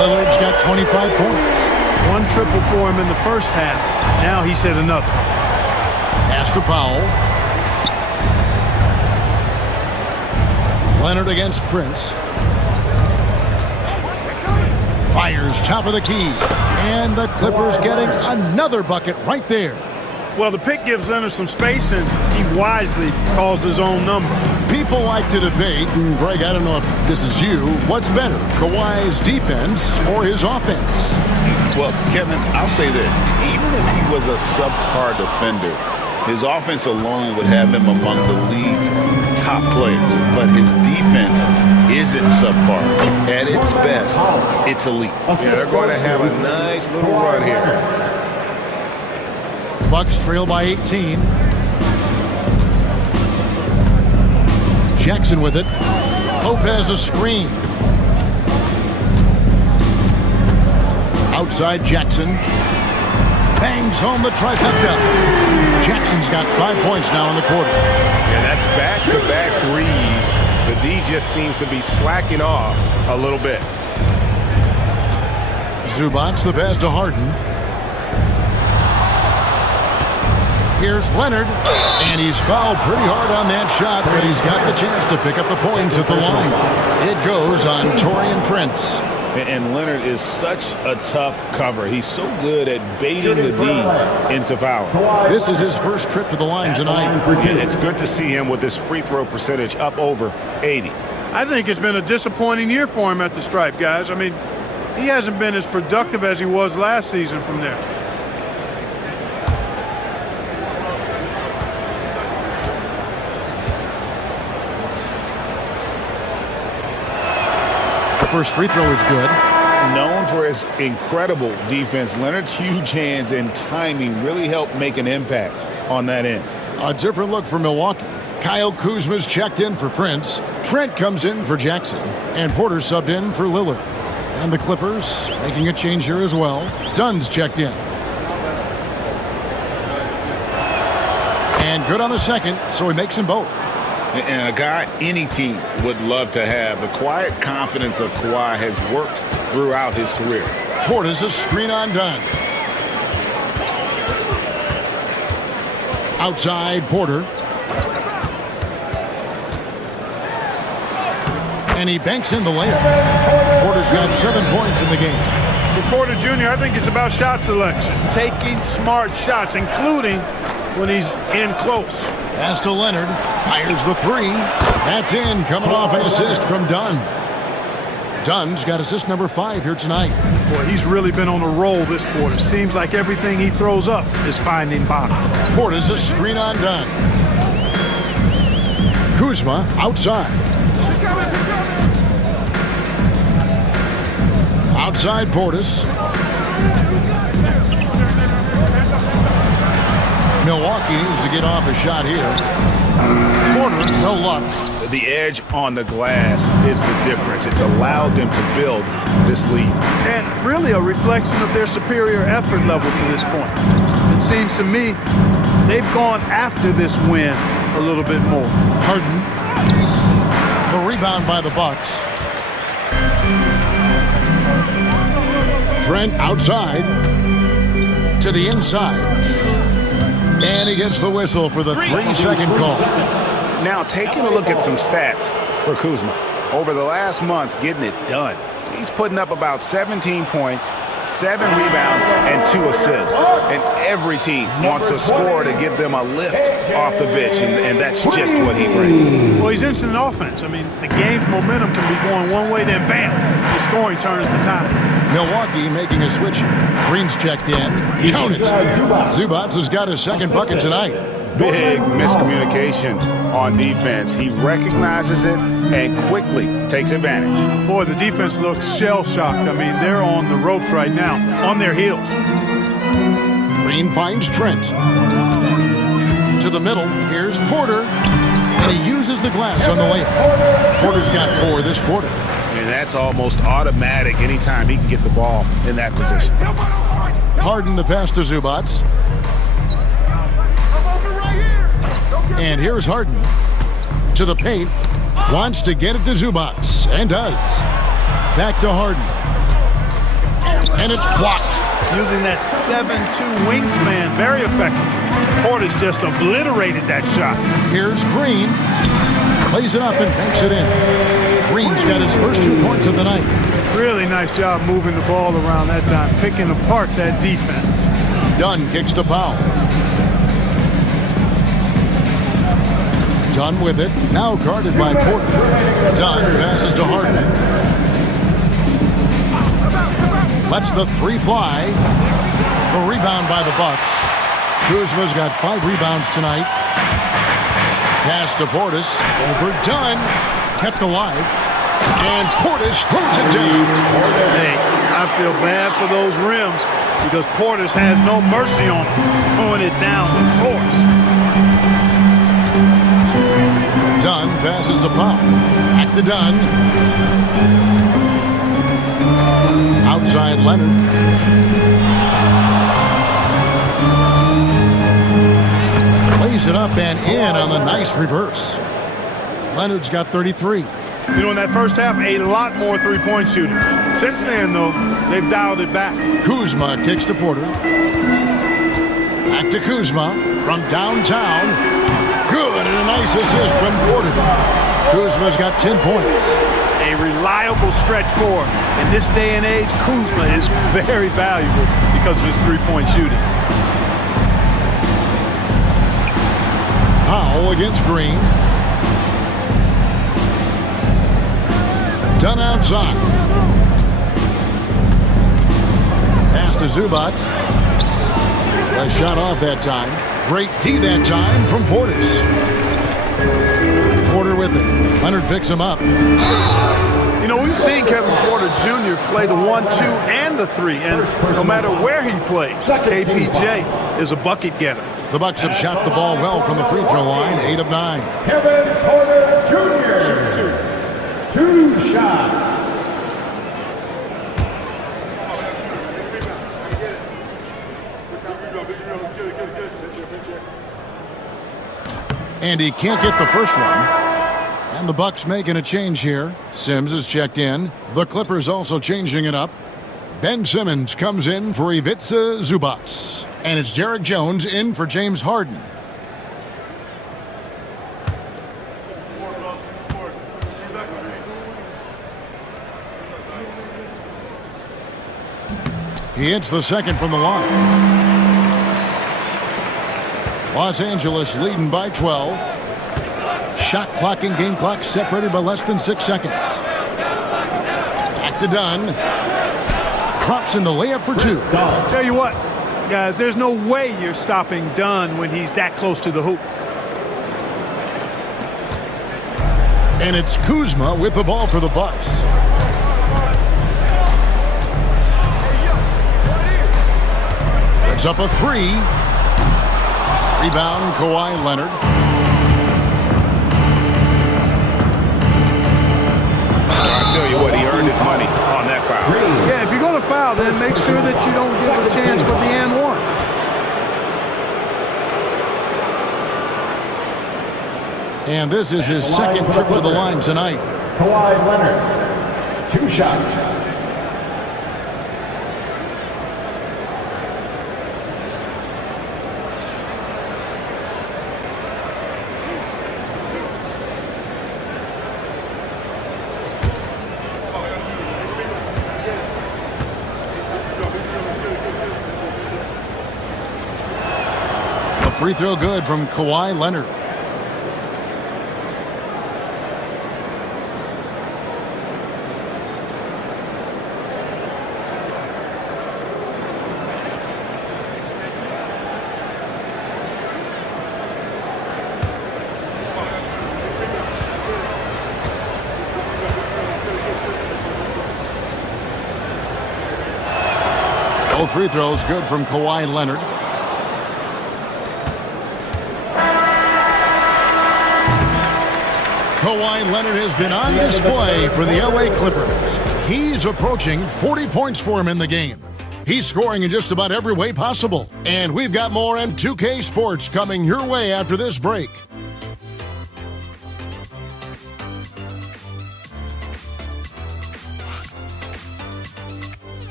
Lillard's got 25 points. 1 triple for him in the first half. Now he's hit another. Pass to Powell. Leonard against Prince. Fires top of the key. And the Clippers getting another bucket right there. Well, the pick gives Leonard some space, and he wisely calls his own number. People like to debate, and Greg, I don't know if this is you, what's better, Kawhi's defense or his offense? Well, Kevin, I'll say this. Even if he was a subpar defender, his offense alone would have him among the league's top players. But his defense isn't subpar. At its best, it's elite. Yeah, they're going to have a nice little run here. Bucks trail by 18. Jackson with it. Lopez a screen. Outside Jackson. Bangs home the trifecta. Jackson's got 5 points now in the quarter. Yeah, that's back-to-back threes. The D just seems to be slacking off a little bit. Zubac the pass to Harden. Here's Leonard, and he's fouled pretty hard on that shot, but he's got the chance to pick up the points at the line. It goes on Taurean Prince. And Leonard is such a tough cover. He's so good at baiting the D into fouling. This is his first trip to the line tonight. And it's good to see him with his free throw percentage up over 80. I think it's been a disappointing year for him at the stripe, guys. I mean, he hasn't been as productive as he was last season from there. First free throw is good. Known for his incredible defense, Leonard's huge hands and timing really helped make an impact on that end. A different look for Milwaukee. Kyle Kuzma's checked in for Prince. Trent comes in for Jackson. And Porter subbed in for Lillard. And the Clippers making a change here as well. Dunn's checked in. And good on the second, so he makes them both. And a guy any team would love to have. The quiet confidence of Kawhi has worked throughout his career. Porter's a screen on Dunn. Outside Porter. And he banks in the layup. Porter's got 7 points in the game. For Porter Jr., I think it's about shot selection. Taking smart shots, including when he's in close. Pass to Leonard, fires the three. That's in, coming off an assist from Dunn. Dunn's got assist number 5 here tonight. Boy, he's really been on a roll this quarter. Seems like everything he throws up is finding bottom. Porter's a screen on Dunn. Kuzma outside. Outside Portis. Milwaukee needs to get off a shot here. Porter, no luck. The edge on the glass is the difference. It's allowed them to build this lead. And really a reflection of their superior effort level to this point. It seems to me they've gone after this win a little bit more. Harden. The rebound by the Bucks. Trent outside. To the inside. And he gets the whistle for the 3-second call. Now, taking a look at some stats for Kuzma. Over the last month, getting it done. He's putting up about 17 points, 7 rebounds, and 2 assists. And every team wants a scorer to give them a lift off the bench, and that's just what he brings. Well, he's instant offense. I mean, the game's momentum can be going one way, then bam, the scoring turns the tide. Milwaukee making a switch here. Green's checked in. Count it. Zubac has got his second bucket tonight. Big miscommunication on defense. He recognizes it and quickly takes advantage. Boy, the defense looks shell-shocked. I mean, they're on the ropes right now, on their heels. Green finds Trent. To the middle, here's Porter. And he uses the glass on the layup. Porter's got 4 this quarter. And that's almost automatic anytime he can get the ball in that position. Harden the pass to Zubac. And here's Harden. To the paint. Wants to get it to Zubac. And does. Back to Harden. And it's blocked. Using that 7'2" wingspan, very effective. Porter's just obliterated that shot. Here's Green. Plays it up and banks it in. Green's got his first 2 points of the night. Really nice job moving the ball around that time, picking apart that defense. Dunn kicks to Powell. Dunn with it, now guarded by Porter. Dunn passes to Harden. lets the three fly. The rebound by the Bucks. Kuzma's got 5 rebounds tonight. Pass to Portis. Overdone. Kept alive. And Portis throws it down. Hey, I feel bad for those rims because Portis has no mercy on him, throwing it down with force. Dunn passes to Powell. Back to Dunn. Outside Leonard. Lays it up and in on the nice reverse. Leonard's got 33. You know, in that first half, a lot more three-point shooting. Since then, though, they've dialed it back. Kuzma kicks to Porter. Back to Kuzma from downtown. Good, and a nice assist from Porter. Kuzma's got 10 points. A reliable stretch forward. In this day and age, Kuzma is very valuable because of his three-point shooting. Powell against Green. Dunn outside. Pass to Zubac. A shot off that time. Great D that time from Portis. Porter with it. Leonard picks him up. You know, we've seen Kevin Porter Jr. play the 1, 2, and the 3, and no matter where he plays, KPJ is a bucket getter. The Bucks have shot the ball well from the free throw line, 8 of 9. Kevin Porter Jr. 2 shots. And he can't get the first one. And the Bucks making a change here. Sims is checked in. The Clippers also changing it up. Ben Simmons comes in for Ivica Zubac. And it's Derek Jones in for James Harden. He hits the second from the line. Los Angeles leading by 12. Shot clock and game clock separated by less than 6 seconds. Back to Dunn. Drops in the layup for 2. Tell you what, guys, there's no way you're stopping Dunn when he's that close to the hoop. And it's Kuzma with the ball for the Bucks. It's up a 3. Rebound, Kawhi Leonard. I'll tell you what, he earned his money on that foul. Yeah, if you're going to foul, then make sure that you don't give a chance for the and one. And this is his second trip to the line tonight. Kawhi Leonard, 2 shots. Free throw good from Kawhi Leonard. Both free throws good from Kawhi Leonard. Kawhi Leonard has been on display for the LA Clippers. He's approaching 40 points for him in the game. He's scoring in just about every way possible. And we've got more M2K Sports coming your way after this break.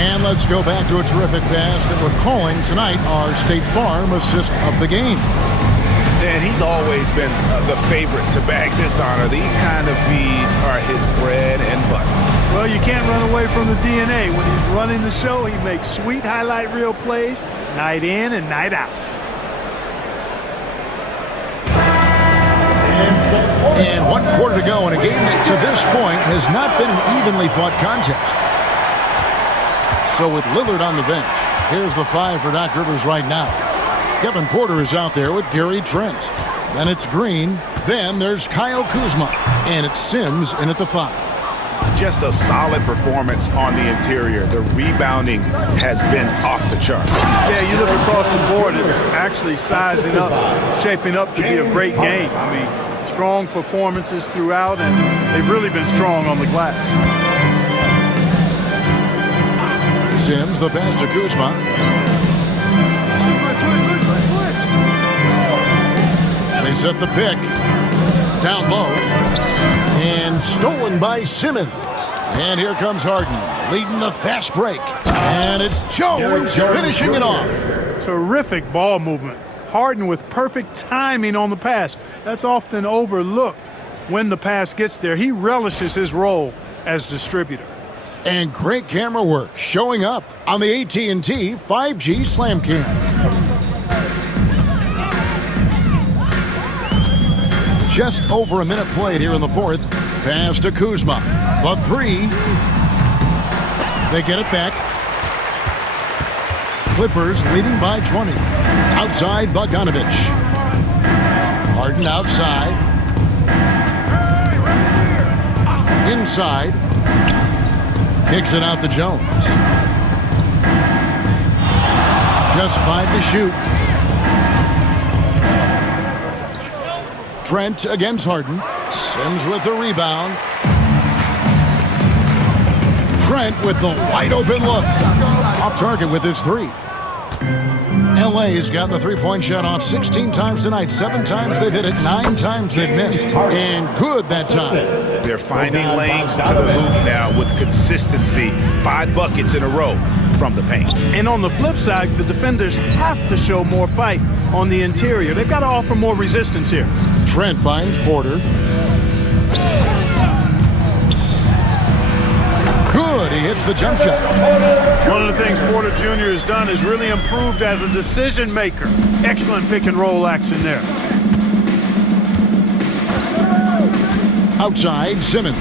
And let's go back to a terrific pass that we're calling tonight our State Farm assist of the game. And he's always been the favorite to bag this honor. These kind of feeds are his bread and butter. Well, you can't run away from the DNA. When he's running the show, he makes sweet highlight reel plays night in and night out. And 1 quarter to go in a game that to this point has not been an evenly fought contest. So with Lillard on the bench, here's the 5 for Doc Rivers right now. Kevin Porter is out there with Gary Trent. Then it's Green. Then there's Kyle Kuzma. And it's Sims in at the 5. Just a solid performance on the interior. The rebounding has been off the chart. Yeah, you look across the board, it's actually sizing up, shaping up to be a great game. I mean, strong performances throughout, and they've really been strong on the glass. Sims, the pass to Kuzma. They set the pick. Down low. And stolen by Simmons. And here comes Harden, leading the fast break. And it's Jones finishing it off. Terrific ball movement. Harden with perfect timing on the pass. That's often overlooked when the pass gets there. He relishes his role as distributor. And great camera work showing up on the AT&T 5G Slam Cam. Just over a minute played here in the 4th. Pass to Kuzma. The 3. They get it back. Clippers leading by 20. Outside Bogdanovich. Harden outside. Inside. Kicks it out to Jones. Just 5 to shoot. Trent against Harden. Sims with the rebound. Trent with the wide open look. Off target with his 3. LA has gotten the three-point shot off 16 times tonight. 7 times they've hit it, 9 times they've missed. And good that time. They're finding lanes to the hoop now with consistency. 5 buckets in a row from the paint. And on the flip side, the defenders have to show more fight on the interior. They've got to offer more resistance here. Trent finds Porter. Good, he hits the jump shot. One of the things Porter Jr. has done is really improved as a decision maker. Excellent pick and roll action there. Outside, Simmons.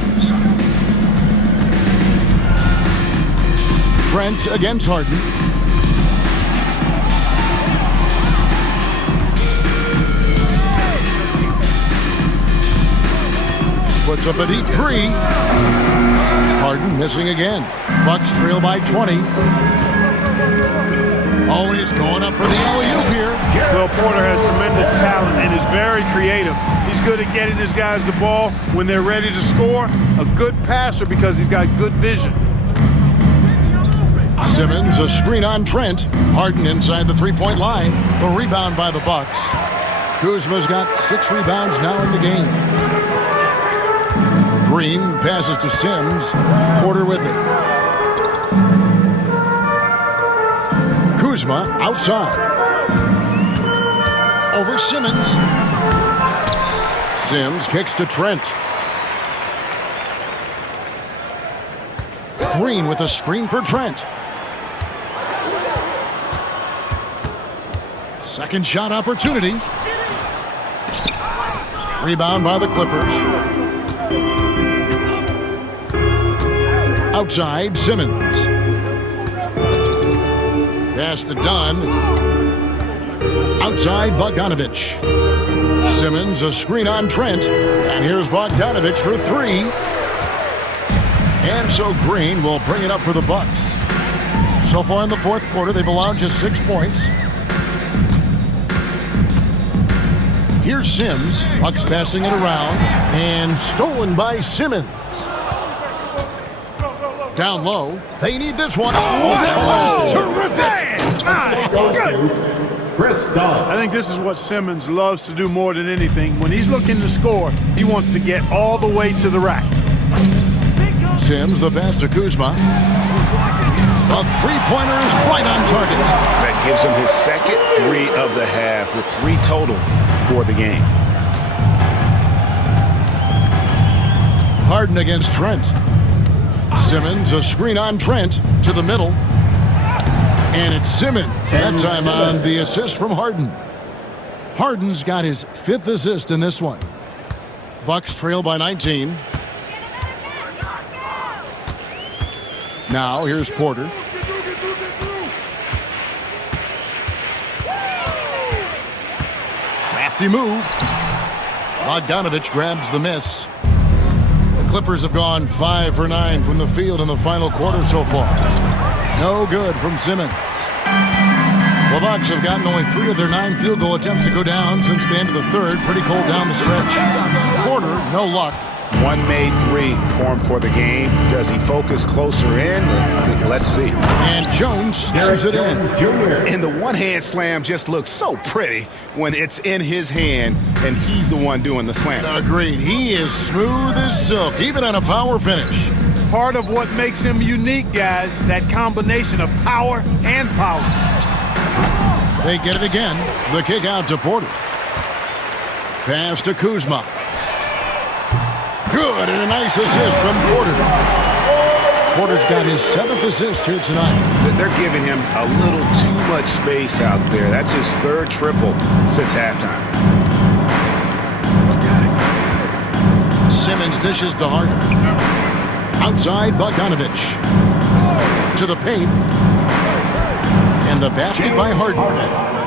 Trent against Harden. Puts up a deep 3. Harden missing again. Bucks trail by 20. Always going up for the alley-oop here. Well, Porter has tremendous talent and is very creative. He's good at getting his guys the ball when they're ready to score. A good passer because he's got good vision. Simmons, a screen on Trent. Harden inside the three-point line. The rebound by the Bucks. Kuzma's got 6 rebounds now in the game. Green passes to Sims. Porter with it. Kuzma outside. Over Simmons. Sims kicks to Trent. Green with a screen for Trent. Second shot opportunity. Rebound by the Clippers. Outside, Simmons. Pass to Dunn. Outside, Bogdanovich. Simmons, a screen on Trent. And here's Bogdanovich for 3. And so Green will bring it up for the Bucks. So far in the 4th quarter, they've allowed just 6 points. Here's Sims. Bucks passing it around. And stolen by Simmons. Down low. They need this one. Oh, that was terrific. I think this is what Simmons loves to do more than anything. When he's looking to score, he wants to get all the way to the rack. Sims, the pass to Kuzma. The three-pointer is right on target. That gives him his second 3 of the half with 3 total for the game. Harden against Trent. Simmons, a screen on Trent to the middle. And it's Simmons. That time on the assist from Harden. Harden's got his 5th assist in this one. Bucks trail by 19. Now here's Porter. Crafty move. Bogdanovich grabs the miss. The Clippers have gone 5 for 9 from the field in the final quarter so far. No good from Simmons. The Bucks have gotten only 3 of their 9 field goal attempts to go down since the end of the third. Pretty cold down the stretch. Porter, no luck. One made 3 formed for the game. Does he focus closer in? Let's see. And Jones snaps it in. And the one-hand slam just looks so pretty when it's in his hand and he's the one doing the slam. Agreed. He is smooth as silk, even on a power finish. Part of what makes him unique, guys, that combination of power and power. They get it again. The kick out to Porter. Pass to Kuzma. Good, and a nice assist from Porter. Porter's got his 7th assist here tonight. They're giving him a little too much space out there. That's his 3rd triple since halftime. Simmons dishes to Harden. Outside, Bogdanovich. To the paint. And the basket by Harden.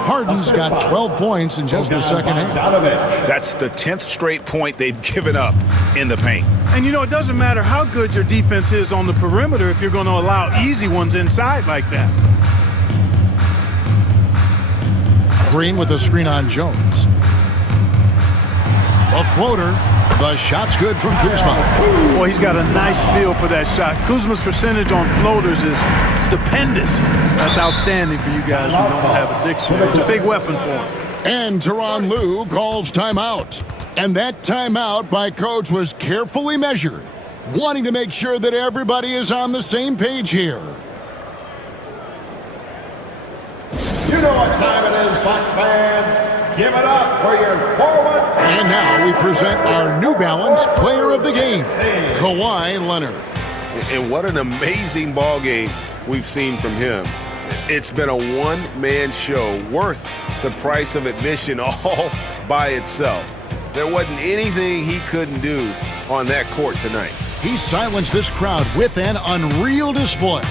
Harden's got 12 points in just the second half. That's the 10th straight point they've given up in the paint. And, it doesn't matter how good your defense is on the perimeter if you're going to allow easy ones inside like that. Green with a screen on Jones. A floater. The shot's good from Kuzma. Boy, he's got a nice feel for that shot. Kuzma's percentage on floaters is stupendous. That's outstanding for you guys who don't have a dictionary. It's a big weapon for him. And Tyronn Lue calls timeout. And that timeout by Coach was carefully measured, wanting to make sure that everybody is on the same page here. You know what time it is, Bucks fans. Give it up for your forward. And now we present our New Balance Player of the Game, Kawhi Leonard. And what an amazing ball game we've seen from him. It's been a one-man show worth the price of admission all by itself. There wasn't anything he couldn't do on that court tonight. He silenced this crowd with an unreal display.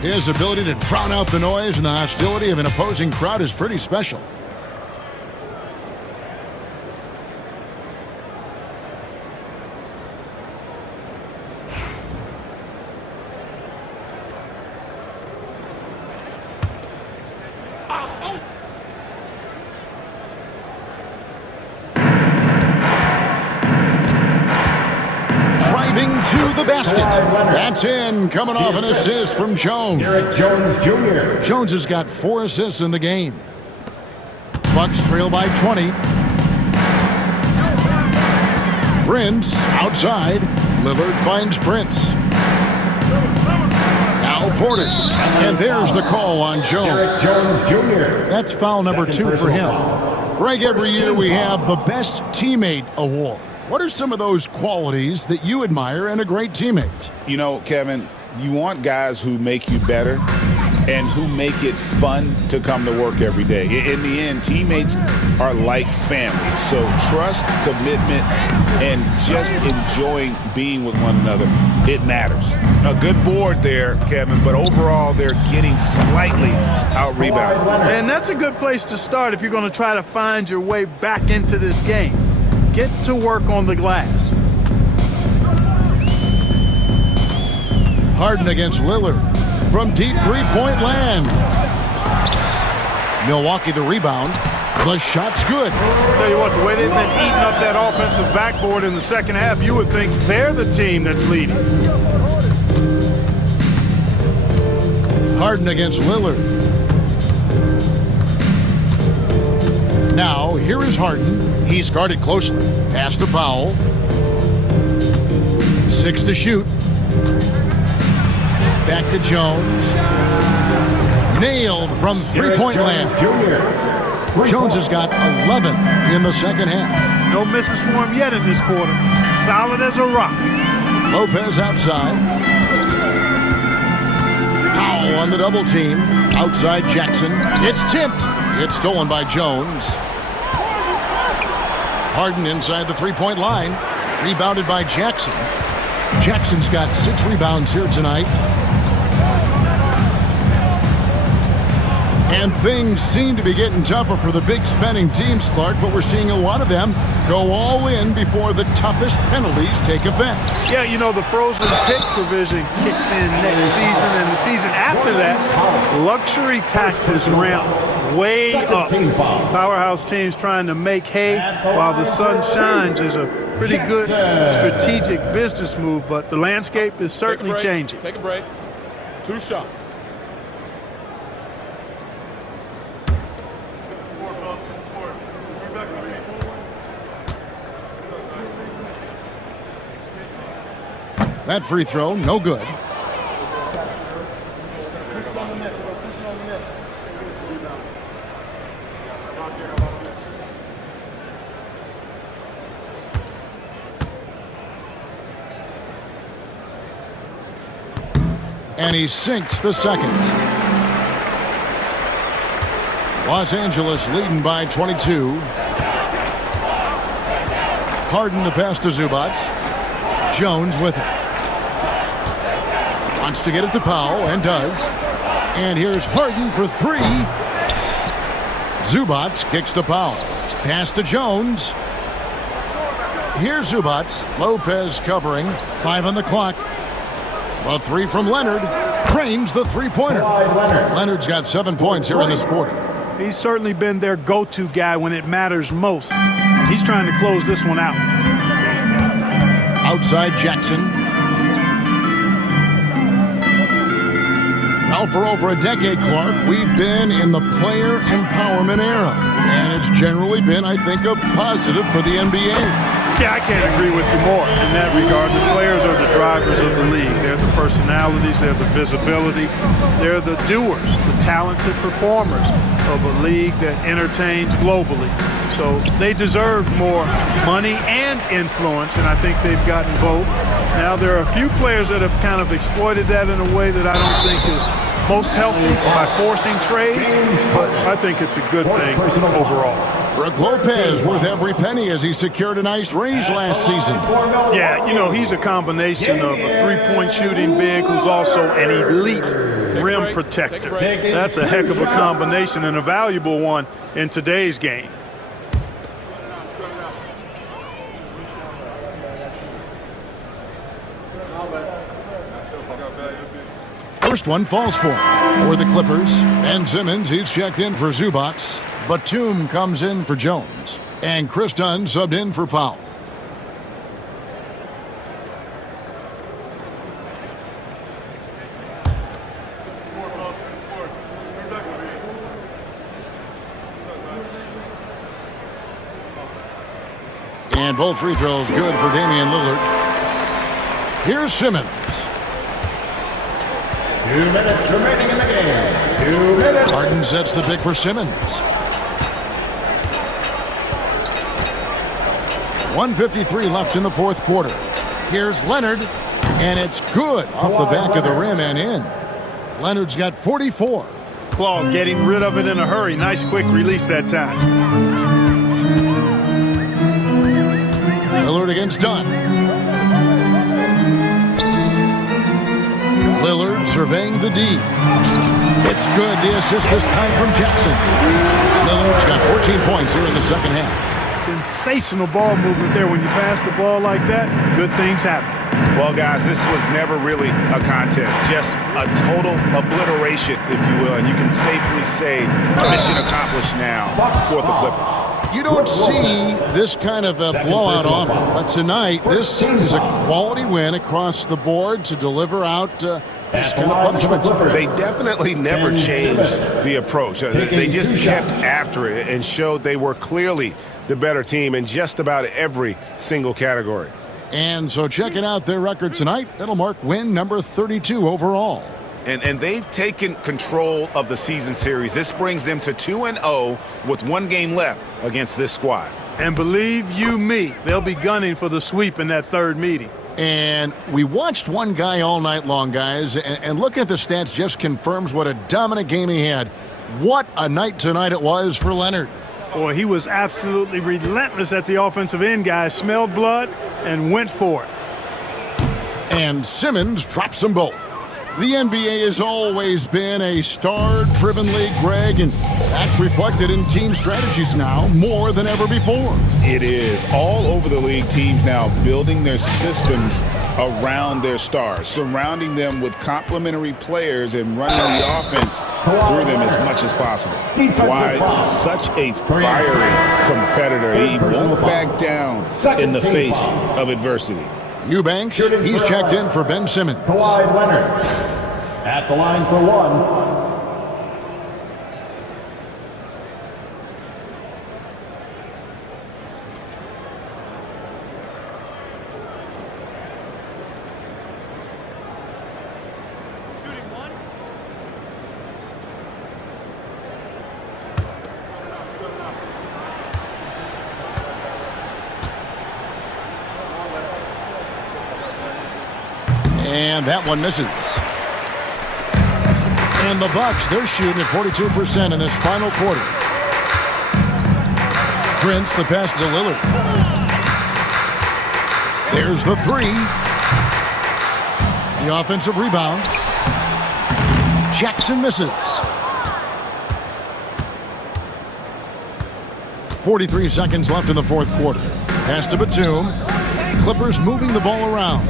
His ability to drown out the noise and the hostility of an opposing crowd is pretty special. To the basket. That's in, coming off an assist from Jones. Jones Jr. Jones has got 4 assists in the game. Bucks trail by 20. Prince outside. Lillard finds Prince. Now Portis. And there's the call on Jones. Jones Jr. That's foul number 2 for him. Greg, every year we have the Best Teammate Award. What are some of those qualities that you admire in a great teammate? You know, Kevin, you want guys who make you better and who make it fun to come to work every day. In the end, teammates are like family. So trust, commitment, and just enjoying being with one another, it matters. A good board there, Kevin, but overall they're getting slightly out-rebounded. And that's a good place to start if you're going to try to find your way back into this game. Get to work on the glass. Harden against Lillard from deep three-point land. Milwaukee the rebound. The shot's good. Tell you what, the way they've been eating up that offensive backboard in the second half, you would think they're the team that's leading. Harden against Lillard. Now, here is Harden. He's guarded closely. Pass to Powell. 6 to shoot. Back to Jones. Nailed from three-point land. Jones has got 11 in the second half. No misses for him yet in this quarter. Solid as a rock. Lopez outside. Ball on the double team. Outside Jackson. It's tipped. It's stolen by Jones. Harden inside the three-point line. Rebounded by Jackson. Jackson's got 6 rebounds here tonight. And things seem to be getting tougher for the big spending teams, Clark, but we're seeing a lot of them go all in before the toughest penalties take effect. Yeah, you know, the frozen pick provision kicks in next season, and the season after that, luxury taxes ramp way up. Powerhouse teams trying to make hay while the sun shines is a pretty good strategic business move, but the landscape is certainly changing. Take a break. 2 shots. That free throw, no good. And he sinks the second. Los Angeles leading by 22. Harden the pass to Zubac. Jones with it. Wants to get it to Powell, and does. And here's Harden for 3. Zubac kicks to Powell. Pass to Jones. Here's Zubac. Lopez covering. 5 on the clock. A 3 from Leonard. Cranes the three-pointer. Leonard's got 7 points here in this quarter. He's certainly been their go-to guy when it matters most. He's trying to close this one out. Outside Jackson. Now, for over a decade, Clark, we've been in the player empowerment era. And it's generally been, I think, a positive for the NBA. Yeah, I can't agree with you more in that regard. The players are the drivers of the league. They're the personalities, they're the visibility, they're the doers, the talented performers of a league that entertains globally. So they deserve more money and influence, and I think they've gotten both. Now, there are a few players that have kind of exploited that in a way that I don't think is most helpful by forcing trades, but I think it's a good thing overall. Brook Lopez worth every penny as he secured a nice raise last season. Yeah, you know, he's a combination of a three-point shooting big who's also an elite rim protector. That's a heck of a combination and a valuable one in today's game. First one falls for the Clippers. Ben Simmons, he's checked in for Zubac. Batum comes in for Jones. And Chris Dunn subbed in for Powell. And both free throws good for Damian Lillard. Here's Simmons. 2 minutes remaining in the game. 2 minutes. Harden sets the pick for Simmons. 1:53 left in the fourth quarter. Here's Leonard, and it's good off the back of the rim and in. Leonard's got 44. Claw getting rid of it in a hurry. Nice quick release that time. Lillard against Dunn. Lillard surveying the D. It's good. The assist this time from Jackson. Lillard's got 14 points here in the second half. Sensational ball movement there. When you pass the ball like that, good things happen. Well, guys, this was never really a contest. Just a total obliteration, if you will. And you can safely say mission accomplished now for the Clippers. You don't see this kind of a blowout often, but tonight this is a quality win across the board to deliver out this kind of punishment. They definitely never changed the approach. They just kept after it and showed they were clearly the better team in just about every single category. And so checking out their record tonight, that'll mark win number 32 overall. And they've taken control of the season series. This brings them to 2-0 with 1 game left against this squad. And believe you me, they'll be gunning for the sweep in that third meeting. And we watched one guy all night long, guys, and looking at the stats just confirms what a dominant game he had. What a night tonight it was for Leonard. Boy, he was absolutely relentless at the offensive end, guys. Smelled blood and went for it. And Simmons drops them both. The NBA has always been a star-driven league, Greg, and that's reflected in team strategies now more than ever before. It is. All over the league, teams now building their systems around their stars, surrounding them with complementary players and running the offense through them as much as possible. Kawhi is such a fiery competitor. He won't back down in the face of adversity. Eubanks, he's checked in for Ben Simmons. Kawhi Leonard at the line for one. And that one misses. And the Bucks, they're shooting at 42% in this final quarter. Prince, the pass to Lillard. There's the three. The offensive rebound. Jackson misses. 43 seconds left in the fourth quarter. Pass to Batum. Clippers moving the ball around.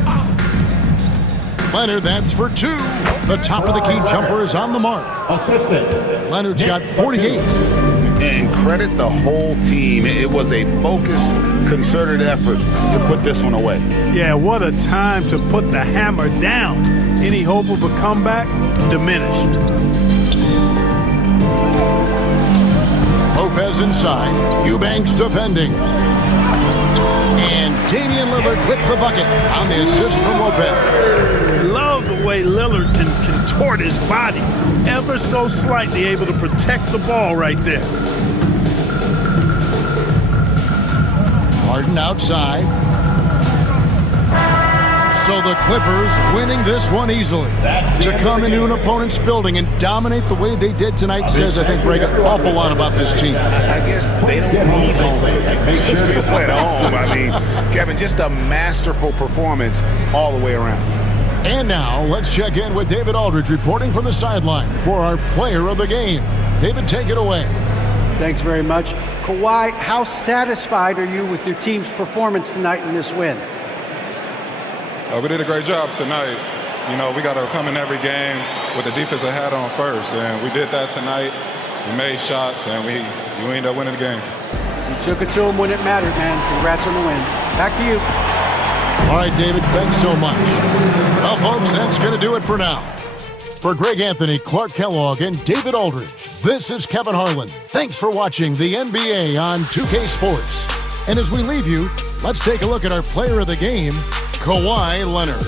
Leonard, that's for two. The top of the key jumper is on the mark. Leonard's got 48. And credit the whole team. It was a focused, concerted effort to put this one away. Yeah, what a time to put the hammer down. Any hope of a comeback? Diminished. Lopez inside. Eubanks defending. And Damian Lillard with the bucket on the assist from Lopez. Love the way Lillard can contort his body ever so slightly, able to protect the ball right there. Harden outside. So the Clippers winning this one easily. To come into an opponent's building and dominate the way they did tonight says, I think, Greg, an awful lot about this team. I guess they don't need home to feel at home. I mean, Kevin, just a masterful performance all the way around. And now let's check in with David Aldridge reporting from the sideline for our player of the game. David, take it away. Thanks very much. Kawhi, how satisfied are you with your team's performance tonight in this win? We did a great job tonight. You know, we got to come in every game with the defensive hat on first, and we did that tonight. We made shots, and we ended up winning the game. You took it to them when it mattered, man. Congrats on the win. Back to you. All right, David, thanks so much. Well, folks, that's going to do it for now. For Greg Anthony, Clark Kellogg, and David Aldridge, this is Kevin Harlan. Thanks for watching the NBA on 2K Sports. And as we leave you, let's take a look at our player of the game, Kawhi Leonard.